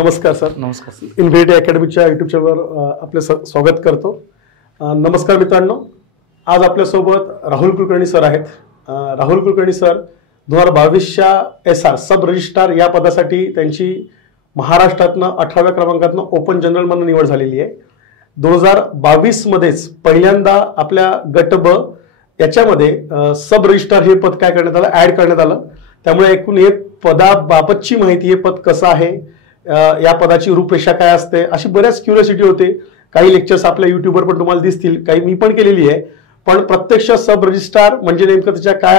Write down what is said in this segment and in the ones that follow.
नमस्कार सर. नमस्कार sir. इन्व्हिटी अकॅडमीच्या YouTube चॅनलवर आपले स्वागत करतो. नमस्कार मित्रांनो, आज आपल्यासोबत राहुल कुलकर्णी सर आहेत. राहुल कुलकर्णी सर 2022च्या SR सब रजिस्ट्रार या पदासाठी त्यांची महाराष्ट्रातनं 18व्या क्रमांकातनं ओपन जनरलमधून निवड झालेली आहे. 2022 मध्येच पहिल्यांदा आपल्या गट ब याच्यामध्ये सब रजिस्ट्रार हे पद काय करण्यात आलं, ऍड करण्यात आलं. त्यामुळे एकूण हे पदाबाबतची माहिती, हे पद कसं आहे, या पदाची रूपरेषा काय असते, अशी बऱ्याच क्युरियोसिटी होते. काही लेक्चर्स आपल्या युट्यूबवर पण तुम्हाला दिसतील, काही मी पण केलेली आहे. पण प्रत्यक्ष सब रजिस्ट्रार म्हणजे नेमकं त्याच्या काय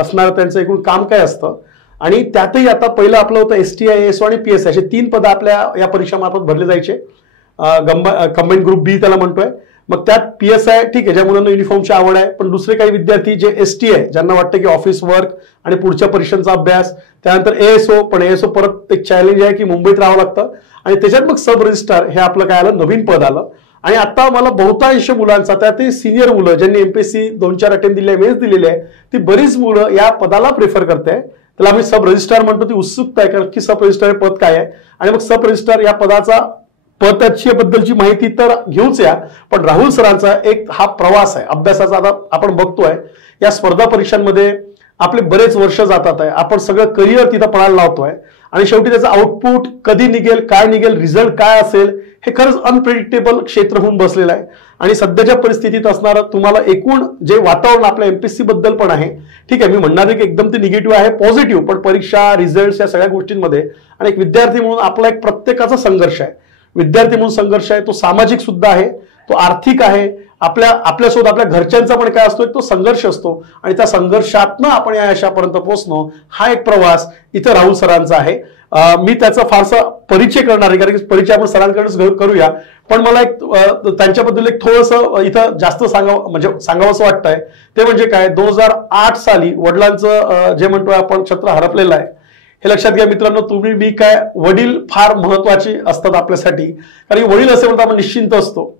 असणार, त्यांचं एकूण काम काय असतं. आणि त्यातही आता पहिलं आपलं होतं STI ASO आणि PSI असे 3 पद आपल्या या परीक्षामार्फत भरले जायचे. कंबाईन ग्रुप बी त्याला म्हणतोय. मग त्यात PSI ठीक आहे, ज्या मुलांना युनिफॉर्मची आवड आहे. पण दुसरे काही विद्यार्थी जे STI ज्यांना वाटतं की ऑफिस वर्क आणि पुढच्या परीक्षांचा अभ्यास, त्यानंतर ASO, पण ASO परत एक चॅलेंज आहे की मुंबईत राहावं लागतं. आणि त्याच्यात मग सब रजिस्ट्रार हे आपलं काय आलं, नवीन पद आलं. आणि आता मला बहुतांश मुलांचा, त्यात सिनियर मुलं ज्यांनी MPSC 2-4 अटेम्प्ट दिले, मेन्स दिलेले आहे, ती बरीच मुलं या पदाला प्रेफर करते. त्याला आम्ही सब रजिस्ट्रार म्हणतो. ती उत्सुकता आहे की सब रजिस्ट्रार हे पद काय आहे. आणि मग सब रजिस्ट्रार या पदाचा बद्दलची माहिती तर घेऊच या, पण राहुल सरांचा एक हा प्रवास आहे अभ्यासाचा. आता आपण बघतोय या स्पर्धा परीक्षांमध्ये आपले बरेच वर्ष जातात आहे. आपण सगळं करिअर तिथं पडायला लावतोय आणि शेवटी त्याचं आउटपुट कधी निघेल, काय निघेल, रिझल्ट काय असेल, हे खरंच अनप्रेडिक्टेबल क्षेत्र होऊन बसलेलं आहे. आणि सध्याच्या परिस्थितीत असणारं तुम्हाला एकूण जे वातावरण आपल्या MPSC बद्दल पण आहे, ठीक आहे, मी म्हणणार की एकदम ते निगेटिव्ह आहे, पॉझिटिव्ह, पण परीक्षा, रिझल्ट या सगळ्या गोष्टींमध्ये आणि एक विद्यार्थी म्हणून आपला एक प्रत्येकाचा संघर्ष आहे. विद्यार्थी म्हणून संघर्ष आहे, तो सामाजिक सुद्धा आहे, तो आर्थिक आहे, आपल्यासोबत आपल्या घरच्यांचा पण काय असतो, तो संघर्ष असतो. आणि त्या संघर्षातनं आपण या यशापर्यंत पोहोचणं, हा एक प्रवास इथं राहुल सरांचा आहे. मी त्याचा फारसा परिचय करणार आहे, कारण की परिचय आपण सरांकडेच करूया. पण मला एक त्यांच्याबद्दल एक थोडंसं इथं जास्त सांगावंसं वाटतंय. ते म्हणजे काय, 2008 साली वडिलांचं जे म्हणतोय आपण छत्र हरपलेलं आहे. हे लक्षात घ्या मित्रांनो, तुम्ही मी काय, वडील फार महत्वाचे असतात आपल्यासाठी. कारण की वडील असे म्हणतात आपण निश्चिंत असतो.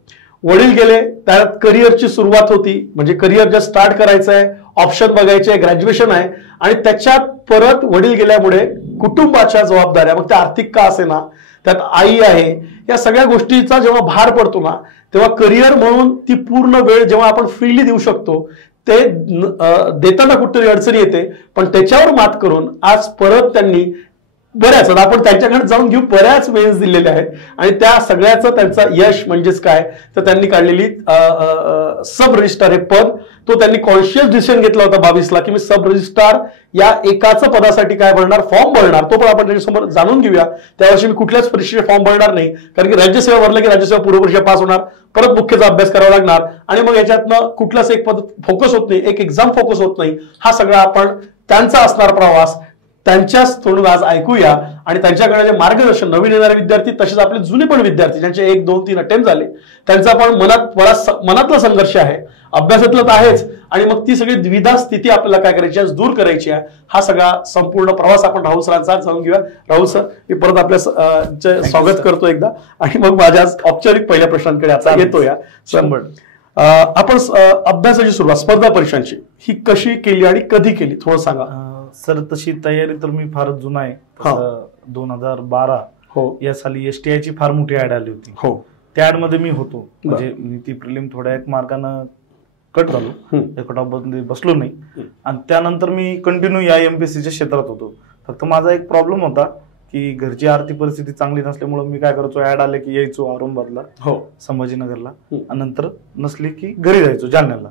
वडील गेले, त्यात करिअरची सुरुवात होती, म्हणजे करिअर जे स्टार्ट करायचं आहे, ऑप्शन बघायचे आहे, ग्रॅज्युएशन आहे. आणि त्याच्यात परत वडील गेल्यामुळे कुटुंबाच्या जबाबदाऱ्या, मग त्या आर्थिक का असे ना, त्यात आई आहे, या सगळ्या गोष्टीचा जेव्हा भार पडतो ना, तेव्हा करिअर म्हणून ती पूर्ण वेळ जेव्हा आपण फ्रीली देऊ शकतो, ते देताना कुठेतरी अडचणी येते. पण त्याच्यावर मात करून आज परत त्यांनी बऱ्याच, आपण त्यांच्याकडे जाऊन घेऊ, बऱ्याच मेन्स दिलेल्या आहेत. आणि त्या सगळ्याचं त्यांचं यश म्हणजेच काय, तर त्यांनी काढलेली सब रजिस्ट्रार हे पद, तो त्यांनी कॉन्शियस डिसिजन घेतला होता 22ला की मी सब रजिस्ट्रार या एकाच पदासाठी काय भरणार, फॉर्म भरणार. तो पण आपण त्याच्यासमोर जाणून घेऊया. त्यावर्षी मी कुठल्याच परीक्षेचे फॉर्म भरणार नाही, कारण की राज्यसेवा भरलं की राज्यसेवा पूर्व परीक्षा पास होणार, परत मुख्यचा अभ्यास करावा लागणार. आणि मग याच्यातनं कुठलाच एक पद फोकस होत नाही, एक एक्झाम फोकस होत नाही. हा सगळा आपण त्यांचा असणार प्रवास त्यांच्याच तोंडून आज ऐकूया. आणि त्यांच्याकडे जे मार्गदर्शन, नवीन येणारे विद्यार्थी, तसेच आपले जुने पण विद्यार्थी ज्यांचे 1, 2, 3 अटेम्प्ट झाले, त्यांचा पण मनातला संघर्ष आहे, अभ्यासातलं तर आहेच. आणि मग ती सगळी द्विधा स्थिती आपल्याला काय करायची आहे, दूर करायची आहे. हा सगळा संपूर्ण प्रवास आपण राहुल सरांचा जाणून घेऊया. राहुल सर, मी परत आपल्या स्वागत करतो एकदा. आणि मग माझ्या औपचारिक पहिल्या प्रश्नांकडे आता येतोया. आपण अभ्यासाची सुरुवात, स्पर्धा परीक्षांची, ही कशी केली आणि कधी केली, थोडं सांगा. सर, तशी तयारी तर मी फारच जुना आहे. 2012 या साली STI ची फार मोठी ऍड आली होती. त्या ऍड मध्ये मी होतो, म्हणजे मी ती प्रिलिम थोड्या एक मार्गानं कट झालो, कट ऑफ मध्ये बसलो नाही. आणि त्यानंतर मी कंटिन्यू या MPSCच्या क्षेत्रात होतो. फक्त माझा एक प्रॉब्लेम होता की घरची आर्थिक परिस्थिती चांगली नसल्यामुळे मी काय करायचो, ऍड आले की यायचो औरंगाबादला, संभाजीनगरला, आणि नंतर नसली की घरी जायचो जालन्याला.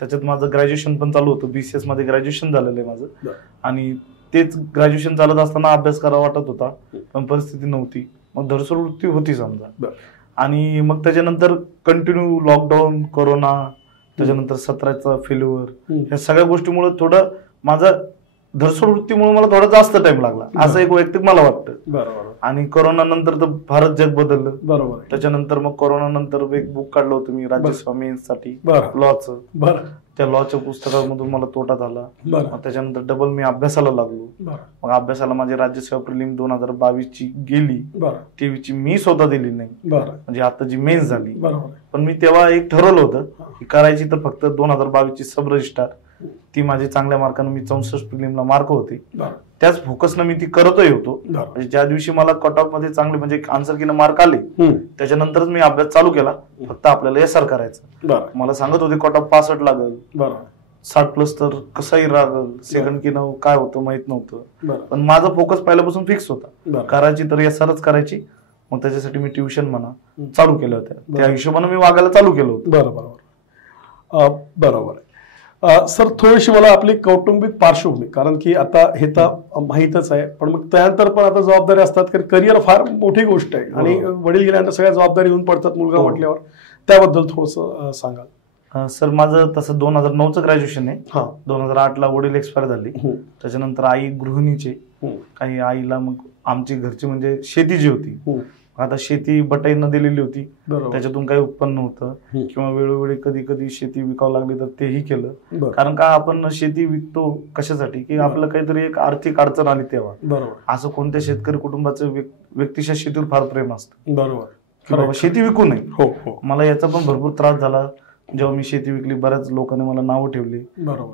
त्याच्यात माझं ग्रॅज्युएशन पण चालू होतं, BCS मध्ये ग्रॅज्युएशन झालेलं आहे माझं. आणि तेच ग्रॅज्युएशन चालत असताना अभ्यास करावा वाटत होता, पण परिस्थिती नव्हती. मग धरसोड वृत्ती होती समजा. आणि मग त्याच्यानंतर कंटिन्यू लॉकडाऊन, कोरोना, त्याच्यानंतर 17चा फेल्युअर, या सगळ्या गोष्टीमुळे थोडं माझं धरसोड वृत्तीमुळे मला थोडा जास्त टाइम लागला, असं एक वैयक्तिक मला वाटतं. बरोबर. आणि कोरोना नंतर तर फारच जग बदललं. बरोबर. त्याच्यानंतर मग कोरोना नंतर एक बुक काढलं होतं मी राज्यसेवा मेन्ससाठी, लॉचं. त्या लॉच्या पुस्तकामधून मला तोटा झाला. त्याच्यानंतर डबल मी अभ्यासाला लागलो. मग अभ्यासाला माझी राज्यसेवा प्रिलिम 2022ची गेली, 23ची मी स्वतः दिली नाही, म्हणजे आता जी मेन्स झाली. पण मी तेव्हा एक ठरवलं होतं की करायची तर फक्त 2022ची सब रजिस्ट्रार, ती माझी चांगल्या मार्काने, मी 64 प्रिलिमला मार्क होते, त्याच फोकसनं मी ती करतही होतो. म्हणजे ज्या दिवशी मला कट ऑफ मध्ये चांगले म्हणजे आन्सर की मार्क आले त्याच्यानंतरच मी अभ्यास चालू केला. फक्त आपल्याला SR करायचं. मला सांगत होते कट ऑफ 65 लागेल, 60+ तर कसंही लागल, सेकंड की नऊ काय होतं माहित नव्हतं. पण माझा फोकस पहिल्यापासून फिक्स होता, करायची तर SRच करायची. मग त्याच्यासाठी मी ट्युशन म्हणा चालू केल्या होत्या, त्या हिशोबाने मी वागायला चालू केलं होतं. बरोबर बरोबर. सर थोडीशी मला आपली कौटुंबिक पार्श्वभूमी, कारण की आता हे तर माहीतच आहे, पण मग त्यानंतर पण आता जबाबदारी असतात, कारण करिअर फार मोठी गोष्ट आहे आणि वडील गेल्यानंतर सगळ्या जबाबदारी येऊन पडतात मुलगा म्हटल्यावर, त्याबद्दल थोडंसं सांगाल. सर माझं तसं 2009चं ग्रॅज्युएशन आहे. 2008ला वडील एक्सपायर झाले. त्याच्यानंतर आई गृहिणीचे, काही आईला मग आमची घरची म्हणजे शेती जी होती, आता शेती बटाईनं दिलेली होती, त्याच्यातून काही उत्पन्न होतं किंवा वेळोवेळी कधी कधी शेती विकावं लागली तर तेही केलं. कारण का आपण शेती विकतो कशासाठी, की आपलं काहीतरी एक आर्थिक अडचण आली तेव्हा. असं कोणत्या शेतकरी कुटुंबाचं व्यक्तीच्या शेतीवर फार प्रेम असतं. बरोबर, शेती विकू नये. मला याचा पण भरपूर त्रास झाला जेव्हा मी शेती विकली. बऱ्याच लोकांनी मला नावं ठेवली,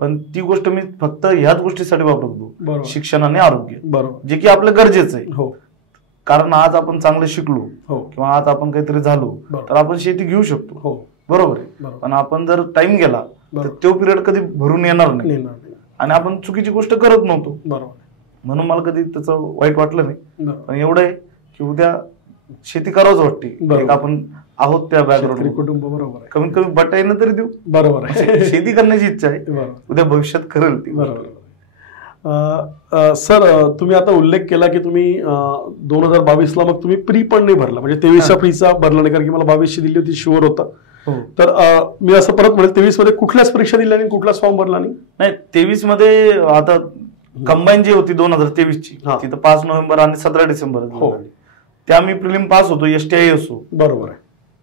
पण ती गोष्ट मी फक्त ह्याच गोष्टीसाठी वापरत होतो, शिक्षण आणि आरोग्य, जे की आपलं गरजेचं आहे. कारण आज आपण चांगलं शिकलो किंवा आज आपण काहीतरी झालो तर आपण शेती घेऊ शकतो. बरोबर आहे. पण आपण जर टाइम गेला तर तो पिरियड कधी भरून येणार नाही आणि आपण चुकीची गोष्ट करत नव्हतो. म्हणून मला कधी त्याचं वाईट वाटलं नाही. पण एवढं आहे की उद्या शेती करावंच वाटते, आपण आहोत त्या बॅकग्राऊंड कुटुंब. बरोबर, कमीत कमी बटाईनं तरी देऊ. बरोबर आहे. शेती करण्याची इच्छा आहे, उद्या भविष्यात करेल ती. बरोबर. सर तुम्ही आता उल्लेख केला की तुम्ही 2022ला मग तुम्ही प्री पण नाही भरला, म्हणजे 23च्या प्रीचा भरला नाही, कारण की मला 22ची दिली होती शुअर होता. तर मी असं परत म्हणेल 23 मध्ये कुठल्याच परीक्षा दिल्या नाही, कुठलाच फॉर्म भरला नाही. 23 मध्ये आता कंबाईन जी होती 2023ची, तिथं 5 नोव्हेंबर आणि 17 डिसेंबर त्या मी प्रिलिम पास होतो. STI असो, बरोबर आहे,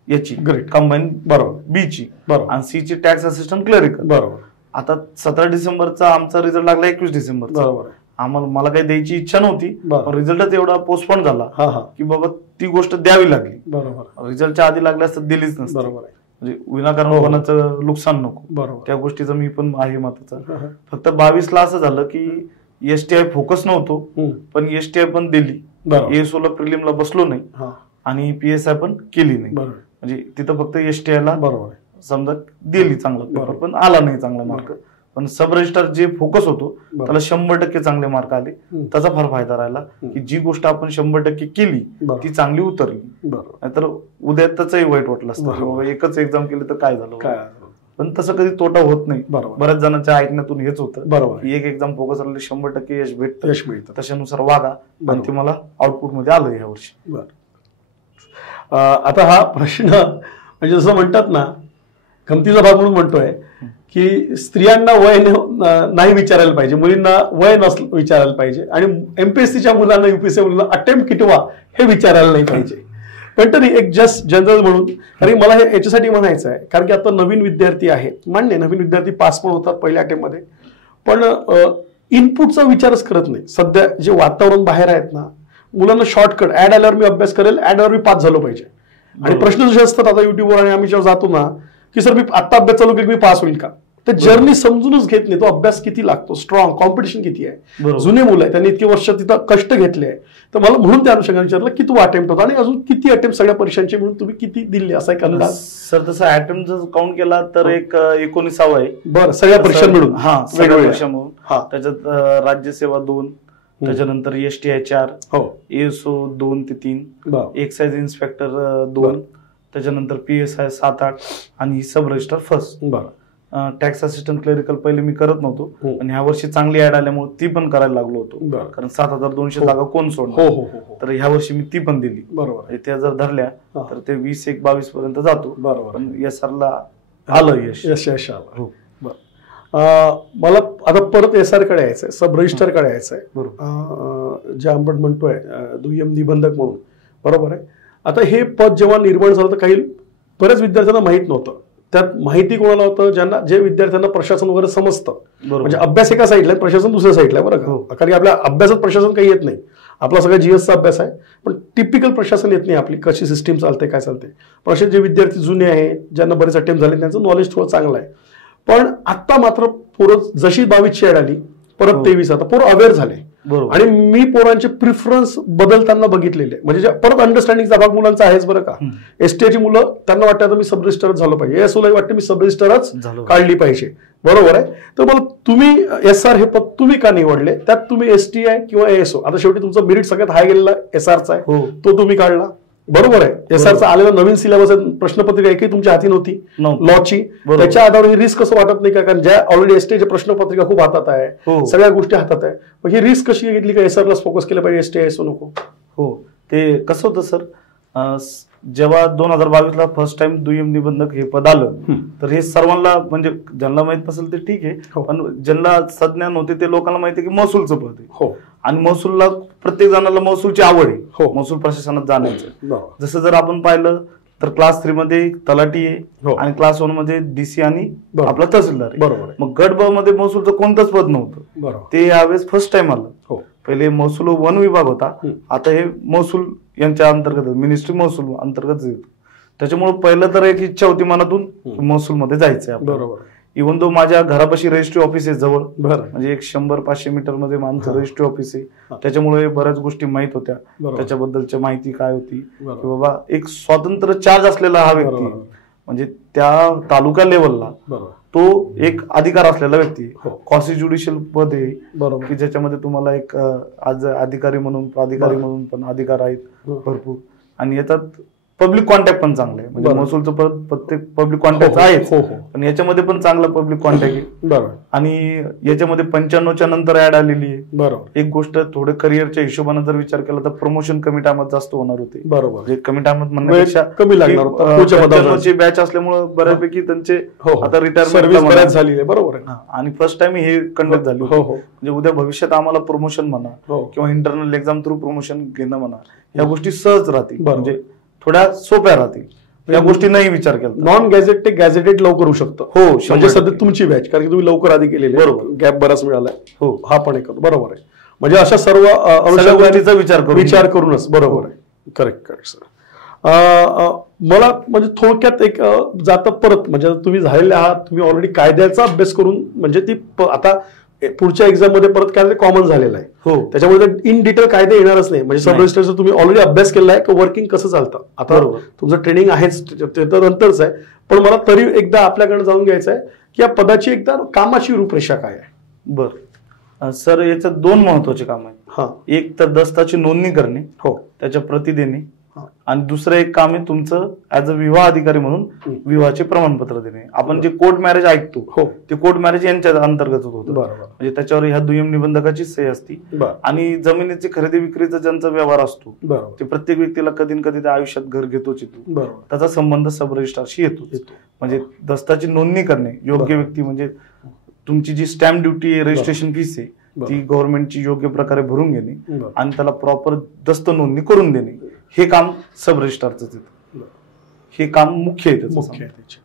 याची ग्रेट कंबाईन, बरोबर, बीची, बरोबर, आणि सीची टॅक्स असिस्टंट क्लरिकल, बरोबर. आता 17 डिसेंबरचा आमचा रिझल्ट लागला 21 डिसेंबर, बरोबर. आम्हाला मला काही द्यायची इच्छा नव्हती, पण रिझल्टच एवढा पोस्टपोन झाला की बाबा ती गोष्ट द्यावी लागली. बरोबर, रिझल्टच्या आधी लागल्या असतात दिलीच नसते. बरोबर, म्हणजे विनाकारण कोणाचं नुकसान नको. बरोबर, त्या गोष्टीचं मी पण आहे मताचा. फक्त 22ला असं झालं की STI फोकस नव्हतो, पण STI पण दिली. ASOला प्रिलिमला बसलो नाही आणि PSI पण केली नाही. म्हणजे तिथं फक्त STIला बरोबर समजा दिली चांगला पेपर, पण आला नाही चांगला मार्क. पण सब रजिस्टर जे फोकस होतो त्याला 100% चांगले मार्क आले. त्याचा फार फायदा राहिला की जी गोष्ट आपण 100% केली ती चांगली उतरली. नाहीतर उद्या त्याचंही वाईट वाटलं असतं, एकच एक्झाम केली तर काय झालं. पण तसं कधी तोटा होत नाही. बऱ्याच जणांच्या ऐकण्यातून हेच होतं, बरोबर, एक एक्झाम फोकस राहिली 100% यश भेटतं. तशानुसार वागा, आणि ते मला आउटपुट मध्ये आलं ह्या वर्षी. आता हा प्रश्न म्हणजे जसं म्हणतात ना, गमतीचा भाग म्हणून म्हणतोय की स्त्रियांना वय नाही विचारायला पाहिजे, मुलींना वय विचारायला पाहिजे, आणि MPSCच्या मुलांना UPSC मुलांना अटेम्प्ट कितवा हे विचारायला नाही पाहिजे. पण तरी एक जस्ट जनरल म्हणून, कारण मला हे याच्यासाठी म्हणायचं आहे कारण की आता नवीन विद्यार्थी आहेत, मान्य नवीन विद्यार्थी पास पण होतात पहिल्या अटेम्प्ट मध्ये, पण इनपुटचा विचारच करत नाही. सध्या जे वातावरण बाहेर आहेत ना, मुलांना शॉर्टकट, ऍड आल्यावर मी अभ्यास करेल, ऍड आल्यावर मी पास झालो पाहिजे. आणि प्रश्न जसे असतात आता युट्यूबवर आणि आम्ही जेव्हा जातो ना की सर मी आता अभ्यास चालू केला मी पास होईल का, तर जर्नी समजूनच घेत नाही. तो अभ्यास किती लागतो, स्ट्रॉंग कॉम्पिटिशन किती आहे, जुने मुलं आहे त्यांनी इतके वर्ष तिथं कष्ट घेतले आहे. तर मला म्हणून त्या अनुषंगाने विचारलं की तू अटेम्प्ट होता आणि अजून किती अटेम्प्ट सगळ्या परीक्षांचे म्हणून तुम्ही किती दिले, असा एक अंदाज. सर तसं अटेम्प्ट जर काउंट केला तर एक 19 आहे. बरं, सगळ्या परीक्षा मिळून. हा, सगळ्या परीक्षा मिळून. त्याच्यात राज्यसेवा 2, त्याच्यानंतर STI 4, ASO 2 ते 3, एक्साइज इन्स्पेक्टर 2, त्याच्यानंतर PSI 7-8 आणि sub registrar first. Tax assistant clerical पहिले मी करत नव्हतो, आणि ह्या वर्षी चांगली ऍड आल्यामुळे ती पण करायला लागलो होतो, कारण 7200 जागा कोण सोडणार. तर ह्या वर्षी मी ती पण दिली. बरोबर, त्या जर धरल्या तर ते 20-22 पर्यंत जातो. बरोबर, SRला आलं यश आलं. मला आता परत SR कडे यायचंय, सब रजिस्टर कडे यायचंय. बरोबर, जे आपण म्हणतोय दुय्यम निबंधक म्हणून, बरोबर आहे. आता हे पद जेव्हा निर्माण झालं तर काही बऱ्याच विद्यार्थ्यांना माहित नव्हतं. त्यात माहिती कोणाला होतं, ज्यांना, जे विद्यार्थ्यांना प्रशासन वगैरे समजतं. म्हणजे अभ्यास एका साईडला आहे, प्रशासन दुसऱ्या साईडला आहे. बरं का, कारण की आपल्या अभ्यासात प्रशासन काही येत नाही, आपला सगळा GSचा अभ्यास आहे, पण टिपिकल प्रशासन येत नाही, आपली कशी सिस्टीम चालते, काय चालते. पण असे जे विद्यार्थी जुने आहेत, ज्यांना बरेच अटेम्प्ट झाले, त्यांचं नॉलेज थोडं चांगलं आहे. पण आता मात्र पोरं जशी 22ची ऍड आली परत 23 आता पोर अवेअर झाले. आणि मी पोरांचे प्रिफरन्स बदलताना बघितलेले, म्हणजे परत अंडरस्टँडिंगचा भाग मुलांचा आहेच बरं का. एसटीची मुलं त्यांना वाटतं आता मी सब रजिस्टरच झालं पाहिजे, एसओला वाटतं मी सब रजिस्टरच काढली पाहिजे, बरोबर आहे. तर मला तुम्ही एसआर हे पद तुम्ही का निवडले, त्यात तुम्ही एसटी आहे किंवा एएसओ, आता शेवटी तुमचा मेरिट सगळ्यात हाय गेलेला एसआरचा आहे, तो तुम्ही काढला, बरोबर आहे. एसआरचा आलेला नवीन सिलेबस प्रश्नपत्रिका एकही तुमच्या हाती नव्हती लॉची, त्याच्या आधारावर ही रिस्क कसं वाटत नाही का, कारण ज्या ऑलरेडी एसटीच्या प्रश्नपत्रिका खूप हातात आहे, सगळ्या गोष्टी हातात आहे, मग ही रिस्क कशी घेतली का एसआरला फोकस केलं पाहिजे, एसटी एसओ नको. हो, ते कसं होतं सर, जेव्हा 2022ला फर्स्ट टाइम दुय्यम निबंधक हे पद आलं, तर हे सर्वांना, म्हणजे ज्यांना माहित नसेल ते ठीक आहे, पण ज्यांना संज्ञान होते ते लोकांना माहिती आहे की महसूलचं पद आहे, आणि महसूलला प्रत्येक जणाला महसूलची आवड आहे, महसूल प्रशासनात जाण्याचं. जसं जर आपण पाहिलं तर क्लास 3 मध्ये तलाठी आहे आणि क्लास 1 मध्ये डीसी आणि आपला तहसीलदार आहे, बरोबर. मग गट ब मध्ये महसूलचं कोणतंच पद नव्हतं, ते यावेळेस फर्स्ट टाइम आलं. पहिले महसूल वन विभाग होता, आता हे महसूल यांच्या अंतर्गत, मिनिस्ट्री महसूल अंतर्गत येतो. त्याच्यामुळे पहिलं तर एक इच्छा होती मनातून महसूल मध्ये जायचंय, बरोबर. इव्हन दो माझ्या घरापाशी रजिस्ट्री ऑफिस आहे जवळ, म्हणजे एक 100-500 मीटर मध्ये आमचं रजिस्ट्री ऑफिस आहे, त्याच्यामुळे बऱ्याच गोष्टी माहित होत्या, त्याच्याबद्दलची माहिती काय होती की बाबा एक स्वतंत्र चार्ज असलेला हा व्यक्ती, म्हणजे त्या तालुका लेवलला तो एक अधिकार असलेला व्यक्ती, क्वासी ज्युडिशियल पद आहे, बरोबर, की ज्याच्यामध्ये तुम्हाला एक आज अधिकारी म्हणून प्राधिकारी म्हणून पण अधिकार आहेत भरपूर, आणि याच्यात पब्लिक कॉन्टॅक्ट पण चांगलं आहे, म्हणजे महसूलचं पद प्रत्येक पब्लिक कॉन्टॅक्ट आहे, पण याच्यामध्ये पण चांगला पब्लिक कॉन्टॅक्ट आहे, बरोबर. आणि याच्यामध्ये 95च्या नंतर ऍड आलेली आहे, बरोबर. एक गोष्ट थोडं करिअरच्या हिशोबाने जर विचार केला तर प्रमोशन कमी टाइमात जास्त होणार होते, बरोबर. कमी टाइमात म्हणण्यापेक्षा कमी लागणार बॅच असल्यामुळे बऱ्यापैकी त्यांचे आता रिटायरमेंट झाली, बरोबर. आणि फर्स्ट टाइम हे कंडक्ट झाली, म्हणजे उद्या भविष्यात आम्हाला प्रमोशन म्हणा किंवा इंटरनल एक्झाम थ्रू प्रमोशन घेणं म्हणा, या गोष्टी सहज राहतील, म्हणजे थोड्या सोप्या राहतील, या गोष्टी नाही विचार केला. नॉन गॅझेटेड गॅझेटेड लवकर होऊ शकतं, हो, म्हणजे सध्या तुमची बॅच, कारण की तुम्ही लवकर आधी केलेली, बरोबर, गॅप बराच मिळालाय, हो, हा पण एक, बरोबर आहे. म्हणजे अशा सर्व गोष्टीचा विचार करूनच, बरोबर आहे, करेक्ट सर. मला म्हणजे थोडक्यात एक जाता परत, म्हणजे तुम्ही झालेले आहात, तुम्ही ऑलरेडी कायद्याचा अभ्यास करून, म्हणजे ती आता पुढच्या एक्झाम मध्ये परत कायदा कॉमन झालेला आहे, हो, त्याच्यामध्ये इन डिटेल कायदे येणारच नाही, म्हणजे सब रजिस्टरचा तुम्ही ऑलरेडी अभ्यास केला आहे की वर्किंग कसं चालतं, आता तुमचं ट्रेनिंग आहेच, ते तर नंतरच आहे, पण मला तरी एकदा आपल्याकडे जाणून घ्यायचं आहे की या पदाची एकदा कामाची रूपरेषा काय आहे. बरं सर, याच्यात 2 महत्वाचे काम आहेत. एक तर दस्ताची नोंदणी करणे, हो, त्याच्या प्रती देणे, आणि दुसरं एक काम आहे तुमचं ऍज अ विवाह अधिकारी म्हणून विवाहाचे प्रमाणपत्र देणे. आपण जे कोर्ट मॅरेज ऐकतो, हो, ते कोर्ट मॅरेज यांच्या अंतर्गत होतं, म्हणजे त्याच्यावर ह्या दुय्यम निबंधकाची सही असती, आणि जमिनीची खरेदी विक्रीचा ज्यांचा व्यवहार असतो ते प्रत्येक व्यक्तीला कधी कधी त्या आयुष्यात घर घेतोच येतो, त्याचा संबंध सब रजिस्ट्रारशी येतो. म्हणजे दस्ताची नोंदणी करणे, योग्य व्यक्ती, म्हणजे तुमची जी स्टॅम्प ड्युटी रजिस्ट्रेशन फीस आहे ती गव्हर्नमेंटची योग्य प्रकारे भरून घेणे आणि त्याला प्रॉपर दस्त नोंदणी करून देणे, हे काम सब रजिस्ट्रारचं येतं, हे काम मुख्य आहे.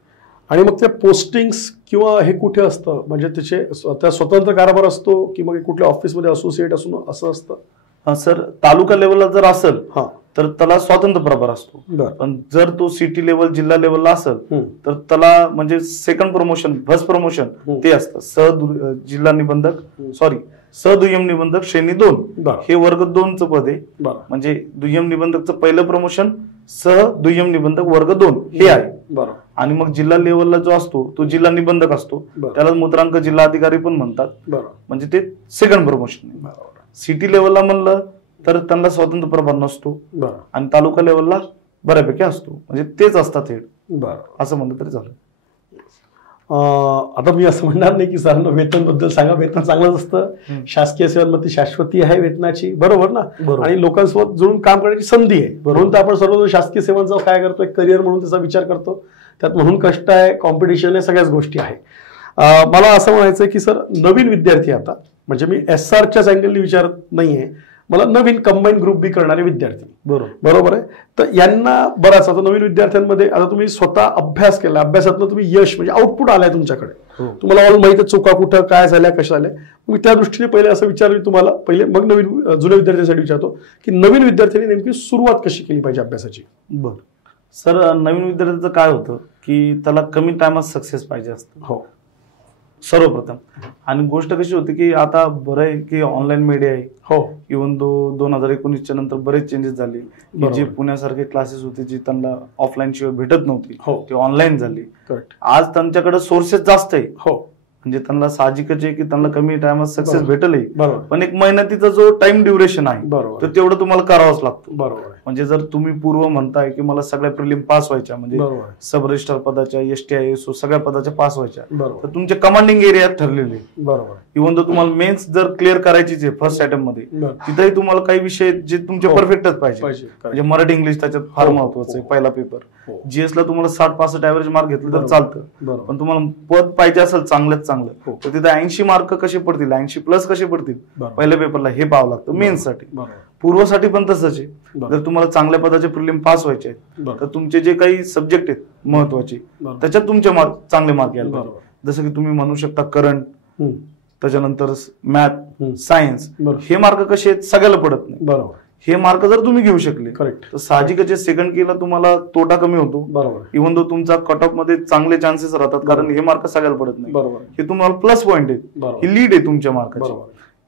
आणि मग त्या पोस्टिंग्स किंवा हे कुठे असतं, म्हणजे त्याचे त्या स्वतंत्र कारभार असतो की मग कुठल्या ऑफिसमध्ये असोसिएट असून असं असतं. सर, तालुका लेवलला जर असेल तर त्याला स्वतंत्र प्रभार असतो, पण जर तो सिटी लेवल जिल्हा लेवलला असेल तर त्याला म्हणजे सेकंड प्रमोशन, फर्स्ट प्रमोशन ते असतं, जिल्हा निबंधक, दुय्यम निबंधक श्रेणी 2, हे वर्ग 2चं पद आहे. म्हणजे दुय्यम निबंधकचं पहिलं प्रमोशन दुय्यम निबंधक वर्ग 2 हे आहे, आणि मग जिल्हा लेवलला जो असतो तो जिल्हा निबंधक असतो, त्याला मुद्रांक जिल्हा अधिकारी पण म्हणतात, म्हणजे ते सेकंड प्रमोशन. सिटी लेवलला म्हणलं तर त्यांना स्वतंत्र प्रभार नसतो, आणि तालुका लेवलला बऱ्यापैकी असतो, म्हणजे तेच असतात हेड, असं म्हणलं तरी झालं. आता मी असं म्हणणार नाही की सरांना वेतन बद्दल सांगा, वेतन चांगलंच असतं, शासकीय सेवांमध्ये शाश्वती आहे वेतनाची, बरोबर ना, आणि लोकांसोबत जुळून काम करण्याची संधी आहे, म्हणून तर आपण सर्व शासकीय सेवांचा काय करतो, एक करिअर म्हणून त्याचा विचार करतो, त्यात म्हणून कष्ट आहे, कॉम्पिटिशन आहे, सगळ्याच गोष्टी आहे. मला असं म्हणायचं की सर, नवीन विद्यार्थी, आता म्हणजे मी एसआरच्याच अँगलनी विचारत नाहीये, मला नवीन कंबाईन ग्रुप बी करणारे विद्यार्थी, बरोबर आहे, तर यांना बराच, आता नवीन विद्यार्थ्यांमध्ये आता तुम्ही स्वतः अभ्यास केला, अभ्यासातनं तुम्ही यश म्हणजे आउटपुट आलाय तुमच्याकडे, तुम्हाला ऑल माहिती चुका कुठं काय झाल्या, कशा झाल्या, मी त्या दृष्टीने पहिले असं विचारलं तुम्हाला, पहिले मग नवीन जुन्या विद्यार्थ्यांसाठी विचारतो की नवीन विद्यार्थ्यांनी नेमकी सुरुवात कशी केली पाहिजे अभ्यासाची. बरं सर, नवीन विद्यार्थ्याचं काय होतं की त्याला कमी टायमात सक्सेस पाहिजे असतं, हो, सर्वप्रथम. आणि गोष्ट कशी होती की आता बरं आहे की ऑनलाईन मीडिया आहे. हो. इव्हन 2019च्या नंतर बरेच चेंजेस झाले. जे पुण्यासारखे क्लासेस होते जे त्यांना ऑफलाईन शिवाय भेटत नव्हती ते ऑनलाईन झाली. आज त्यांच्याकडे सोर्सेस जास्त आहे. हो. म्हणजे त्यांना साहजिकच आहे की त्यांना कमी टाइमात सक्सेस भेटलही, पण एक मेहनतीचा जो टाइम ड्युरेशन आहे तर तेवढं तुम्हाला करावंच लागतं. बरोबर. म्हणजे जर तुम्ही पूर्व म्हणताय की मला सगळ्या प्रिलिम पास व्हायच्या, म्हणजे सब रजिस्ट्रार पदाच्या, STI सगळ्या पदाच्या पास व्हायच्या, तर तुमचे कमांडिंग एरियात ठरलेले. बरोबर. इव्हन तर तुम्हाला मेन्स जर क्लिअर करायचीच आहे फर्स्ट अटेम्प्ट मध्ये, तिथेही तुम्हाला काही विषय जे तुमचे परफेक्टच पाहिजे. म्हणजे मराठी इंग्लिश त्याच्यात फार महत्वाचं आहे. पहिला पेपर GS ला तुम्हाला 60-65 ऍव्हरेज मार्क घेतले तर चालतं, पण तुम्हाला पद पाहिजे असेल चांगल्यात चांगलं तर तिथे 80 मार्क कसे पडतील, 80+ कसे पडतील पहिल्या पेपरला हे पाहावं लागतं मेन्स साठी. पूर्वसाठी पण तसंच आहे. जर तुम्हाला चांगल्या पदाचे प्रिलिम पास व्हायचे आहेत तर तुमचे जे काही सब्जेक्ट आहेत महत्वाचे त्याच्यात तुमचे चांगले मार्क यायला पाहिजे. जसं की तुम्ही म्हणू शकता करंट, त्याच्यानंतर मॅथ, सायन्स, हे मार्क कसे आहेत सगळ्याला पडत नाही. बरोबर. हे मार्क जर तुम्ही घेऊ शकले तर साहजिकच सेकंड केला तुम्हाला तोटा कमी होतो. बरोबर. इव्हन दो तुमचा कट ऑफ मध्ये चांगले चान्सेस राहतात, कारण हे मार्क सगळ्याला पडत नाही. बरोबर. हे तुम्हाला प्लस पॉईंट आहे, ही लीड आहे तुमच्या मार्काची.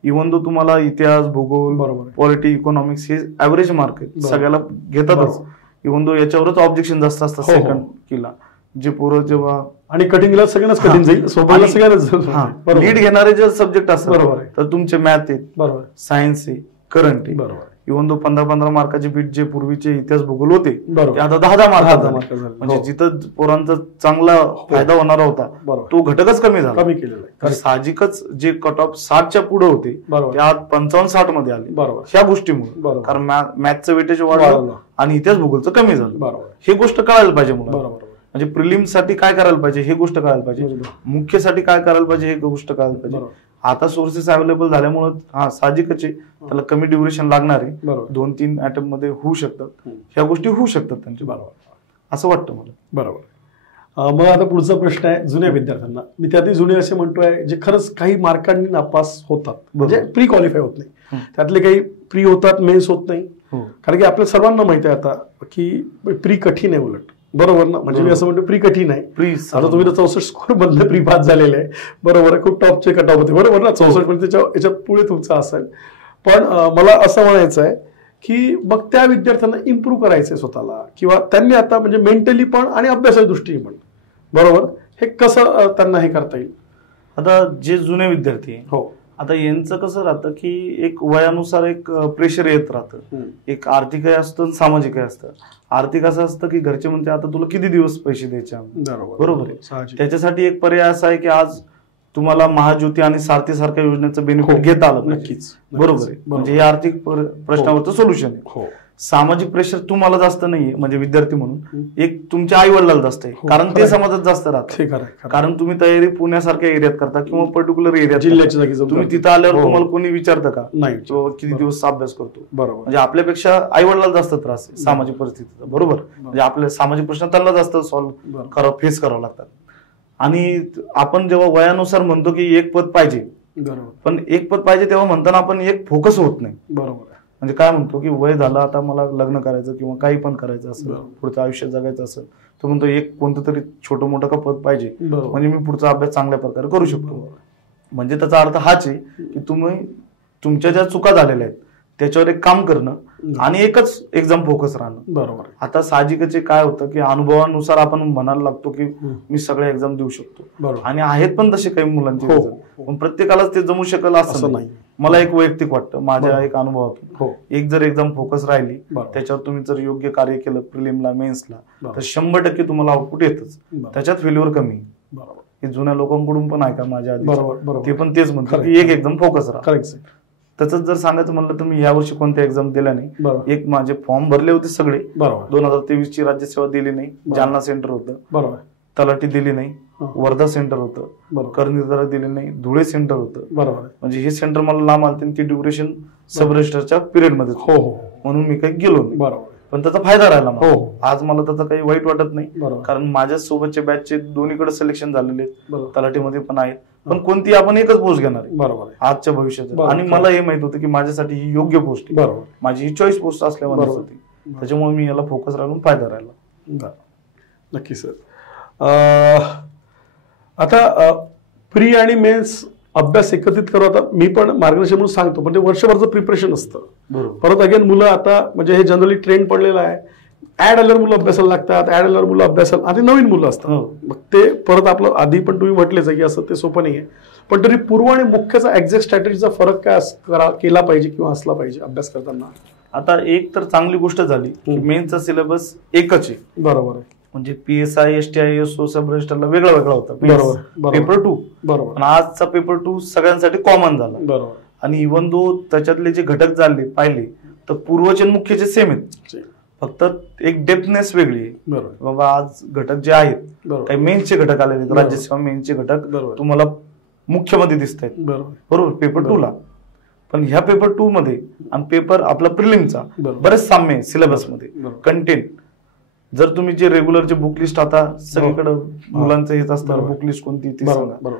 इव्हन दो तुम्हाला इतिहास, भूगोल, पॉलिटी, इकॉनॉमिक्स हे ऍव्हरेज मार्क आहेत, सगळ्याला घेतातच. इव्हन दो याच्यावरच ऑब्जेक्शन जास्त असतात सेकंड केला, जे पोरं जेव्हा आणि कटिंगला सगळ्यांनाच कठीण जाईल, सोबतला सगळ्यांनाच लीड घेणारे जे सब्जेक्ट असतात तर तुमचे मॅथ आहेत, बरोबर, सायन्स आहे, करंट आहे. बरोबर. इव्हन दो 15-15 मार्काचे बीट जे पूर्वीचे इतिहास भूगोल होते ते आता 10-10 मार्क, म्हणजे जिथं पोरांचा चांगला फायदा होणारा होता तो घटकच कमी झाला, कमी केलेला आहे. साहजिकच जे कट ऑफ 60च्या पुढे होते ते आज 55-60 मध्ये आले. बरोबर. ह्या गोष्टीमुळे, कारण मॅथचं वेटेज वाढलं आणि इतिहास भूगोलचं कमी झालं. बरोबर. ही गोष्ट कळायला पाहिजे मुलांना. म्हणजे प्रिलिम साठी काय करायला पाहिजे हे गोष्ट कळायला पाहिजे, मुख्यसाठी काय करायला पाहिजे हे गोष्ट कळायला पाहिजे. आता सोर्सेस अवेलेबल झाल्यामुळे साहजिकच आहे त्याला कमी ड्युरेशन लागणार आहे, 2-3 अटेम्प्ट मध्ये होऊ शकतात, ह्या गोष्टी होऊ शकतात त्यांच्या. बरोबर, असं वाटतं मला. बरोबर. मग आता पुढचा प्रश्न आहे जुन्या विद्यार्थ्यांना. मी त्यातही जुने असे म्हणतोय जे खरंच काही मार्कांनी नापास होतात, म्हणजे प्री क्वालिफाय होत नाही, त्यातले काही प्री होतात, मेन्स होत नाही. कारण की आपल्या सर्वांना माहिती आहे आता की प्री कठीण आहे उलट. बरोबर ना. म्हणजे मी असं म्हणतो प्री कठीण आहे. प्री आता तुम्ही तर 64 स्कोर मधले प्री पास झालेले आहे. बरोबर आहे. खूप टॉपचे कट ऑफ होते. बरोबर ना. 64 म्हणजे याच्यात पुढे तुमचं असेल. पण मला असं म्हणायचं आहे की मग त्या विद्यार्थ्यांना इम्प्रूव्ह करायचंय स्वतःला, किंवा त्यांनी आता म्हणजे मेंटली पण आणि अभ्यासाच्या दृष्टीने पण, बरोबर, हे कसं त्यांना हे करता येईल. आता जे जुने विद्यार्थी आहे, हो, आता यांचं कसं राहतं की एक वयानुसार एक प्रेशर येत राहतं. एक आर्थिकही असतं, सामाजिकही असतं. आर्थिक असं असतं की घरचे म्हणते आता तुला किती दिवस पैसे द्यायचे, बरोबर आहे. त्याच्यासाठी एक पर्याय असा आहे की आज तुम्हाला महाज्योती आणि सारथी सारख्या योजनेचं बेनिफिट घेता आलं. नक्कीच, बरोबर आहे. म्हणजे हे आर्थिक प्रश्नावरचं सोल्युशन आहे. सामाजिक प्रेशर तुम्हाला जास्त नाहीये, म्हणजे विद्यार्थी म्हणून एक तुमच्या आई वडिलांना जास्त आहे, कारण ते समाजात जास्त राहतात. कारण तुम्ही तयारी पुण्यासारख्या एरियात करता किंवा पर्टिक्युलर एरियात, जिल्ह्याच्या जागी तुम्ही तिथं आल्यावर तुम्हाला कोणी विचारतं का नाही किती दिवस अभ्यास करतो. बरोबर. म्हणजे आपल्यापेक्षा आई वडिलांना जास्त त्रास आहे सामाजिक परिस्थितीचा. बरोबर. म्हणजे आपले सामाजिक प्रश्न त्यांना जास्त सॉल्व्ह करावं, फेस करावं लागतात. आणि आपण जेव्हा वयानुसार म्हणतो की एक पद पाहिजे, पण एक पद पाहिजे तेव्हा म्हणताना आपण एक फोकस होत नाही. बरोबर. म्हणजे काय म्हणतो की वय झालं आता मला लग्न करायचं किंवा काही पण करायचं असेल, पुढचं आयुष्य जगायचं असेल, तो म्हणतो एक कोणतं तरी छोटं मोठं का पद पाहिजे, म्हणजे मी पुढचा अभ्यास चांगल्या प्रकारे करू शकतो. म्हणजे त्याचा अर्थ हाच आहे की तुम्ही तुमच्या ज्या चुका झालेल्या आहेत त्याच्यावर एक काम करणं आणि एकच एक्झाम फोकस राहणं. बरोबर. आता साहजिकच काय होतं की अनुभवानुसार आपण म्हणायला लागतो की मी सगळे एक्झाम देऊ शकतो, आणि आहेत पण तसे काही मुलांचे, पण प्रत्येकालाच ते जमू शकेल असं नाही. मला एक वैयक्तिक वाटतं माझ्या एक अनुभवातून, एक जर एक्झाम फोकस राहिली, त्याच्यावर तुम्ही जर योग्य कार्य केलं प्रिलिमला, मेन्सला, तर 100% तुम्हाला आउटपुट येतच, त्याच्यात फेल्युअर कमी. बरोबर. हे जुन्या लोकांकडून पण आहे का माझ्या आधी, ते पण तेच म्हणतात की एक एक्झाम फोकस राहा. त्याच जर सांगायचं म्हणलं तर मी यावर्षी कोणत्या एक्झाम दिल्या नाही. एक माझे फॉर्म भरले होते सगळे, 2023 ची राज्यसेवा दिली नाही, जालना सेंटर होतं, बरोबर, तलाठी दिली नाही, वर्धा सेंटर होतं, करनिर्धारा दिली नाही, धुळे सेंटर होतं, बरोबर. म्हणजे हे सेंटर मला लांब आलते, ती ड्युरेशन सब रजिस्टरच्या पिरियड मध्ये, म्हणून मी काही गेलो नाही. बरोबर. पण त्याचा फायदा राहिला. आज मला त्याचा काही वाईट वाटत नाही, कारण माझ्या सोबतच्या बॅचचे दोन्हीकडे सिलेक्शन झालेले आहेत, तलाठीमध्ये पण आहेत, पण कोणती आपण एकच पोस्ट घेणार आहे. बरोबर. आजच्या भविष्यात. आणि मला हे माहित होतं की माझ्यासाठी ही योग्य पोस्ट, बरोबर, माझी ही चॉईस पोस्ट असल्यामुळे होती, त्याच्यामुळे मी याला फोकस राहून फायदा राहिला. नक्की सर. आता प्री आणि मेन्स अभ्यास एकत्रित करू. आता मी पण मार्गदर्शन म्हणून सांगतो, पण ते वर्षभरचं प्रिपरेशन असतं. परत अगेन मुलं आता म्हणजे हे जनरली ट्रेंड पडलेला आहे, ऍड आल्यावर मुलं अभ्यासाला लागतात, ऍड आल्यावर मुलं अभ्यासाला, आणि नवीन मुलं असतात. मग ते परत आपलं आधी पण तुम्ही म्हटलेच आहे की असं ते सोपं नाही आहे. पण तरी पूर्व आणि मुख्यचा एक्झॅक्ट स्ट्रॅटेजीचा फरक काय केला पाहिजे किंवा असला पाहिजे अभ्यास करताना? आता एक तर चांगली गोष्ट झाली की मेन्सचा सिलेबस एकच आहे. बरोबर आहे. म्हणजे PSI, STI, SO, सब रजिस्टरला वेगळा वेगळा होता पेपर 2. बरोबर. आणि आजचा पेपर 2 सगळ्यांसाठी कॉमन झाला. बरोबर. आणि इव्हन दो त्याच्यातले जे घटक झाले पाहिले तर पूर्वचे आणि मुख्यचे सेम आहेत, फक्त एक डेप्थनेस वेगळी आहे. बाबा आज घटक जे आहेत काही मेन्सचे घटक आलेले आहेत, राज्यसेवा मेन्सचे घटक तुम्हाला मुख्यमध्ये दिसत आहेत. बरोबर पेपर 2 ला. पण ह्या पेपर 2 मध्ये आणि पेपर आपला प्रिलिमचा बरेच साम्य आहे सिलेबस मध्ये. कंटेंट जर तुम्ही जे रेग्युलरचे बुक लिस्ट, आता सगळीकडे मुलांचं हेच असतं बुक लिस्ट कोणती ती सांगा.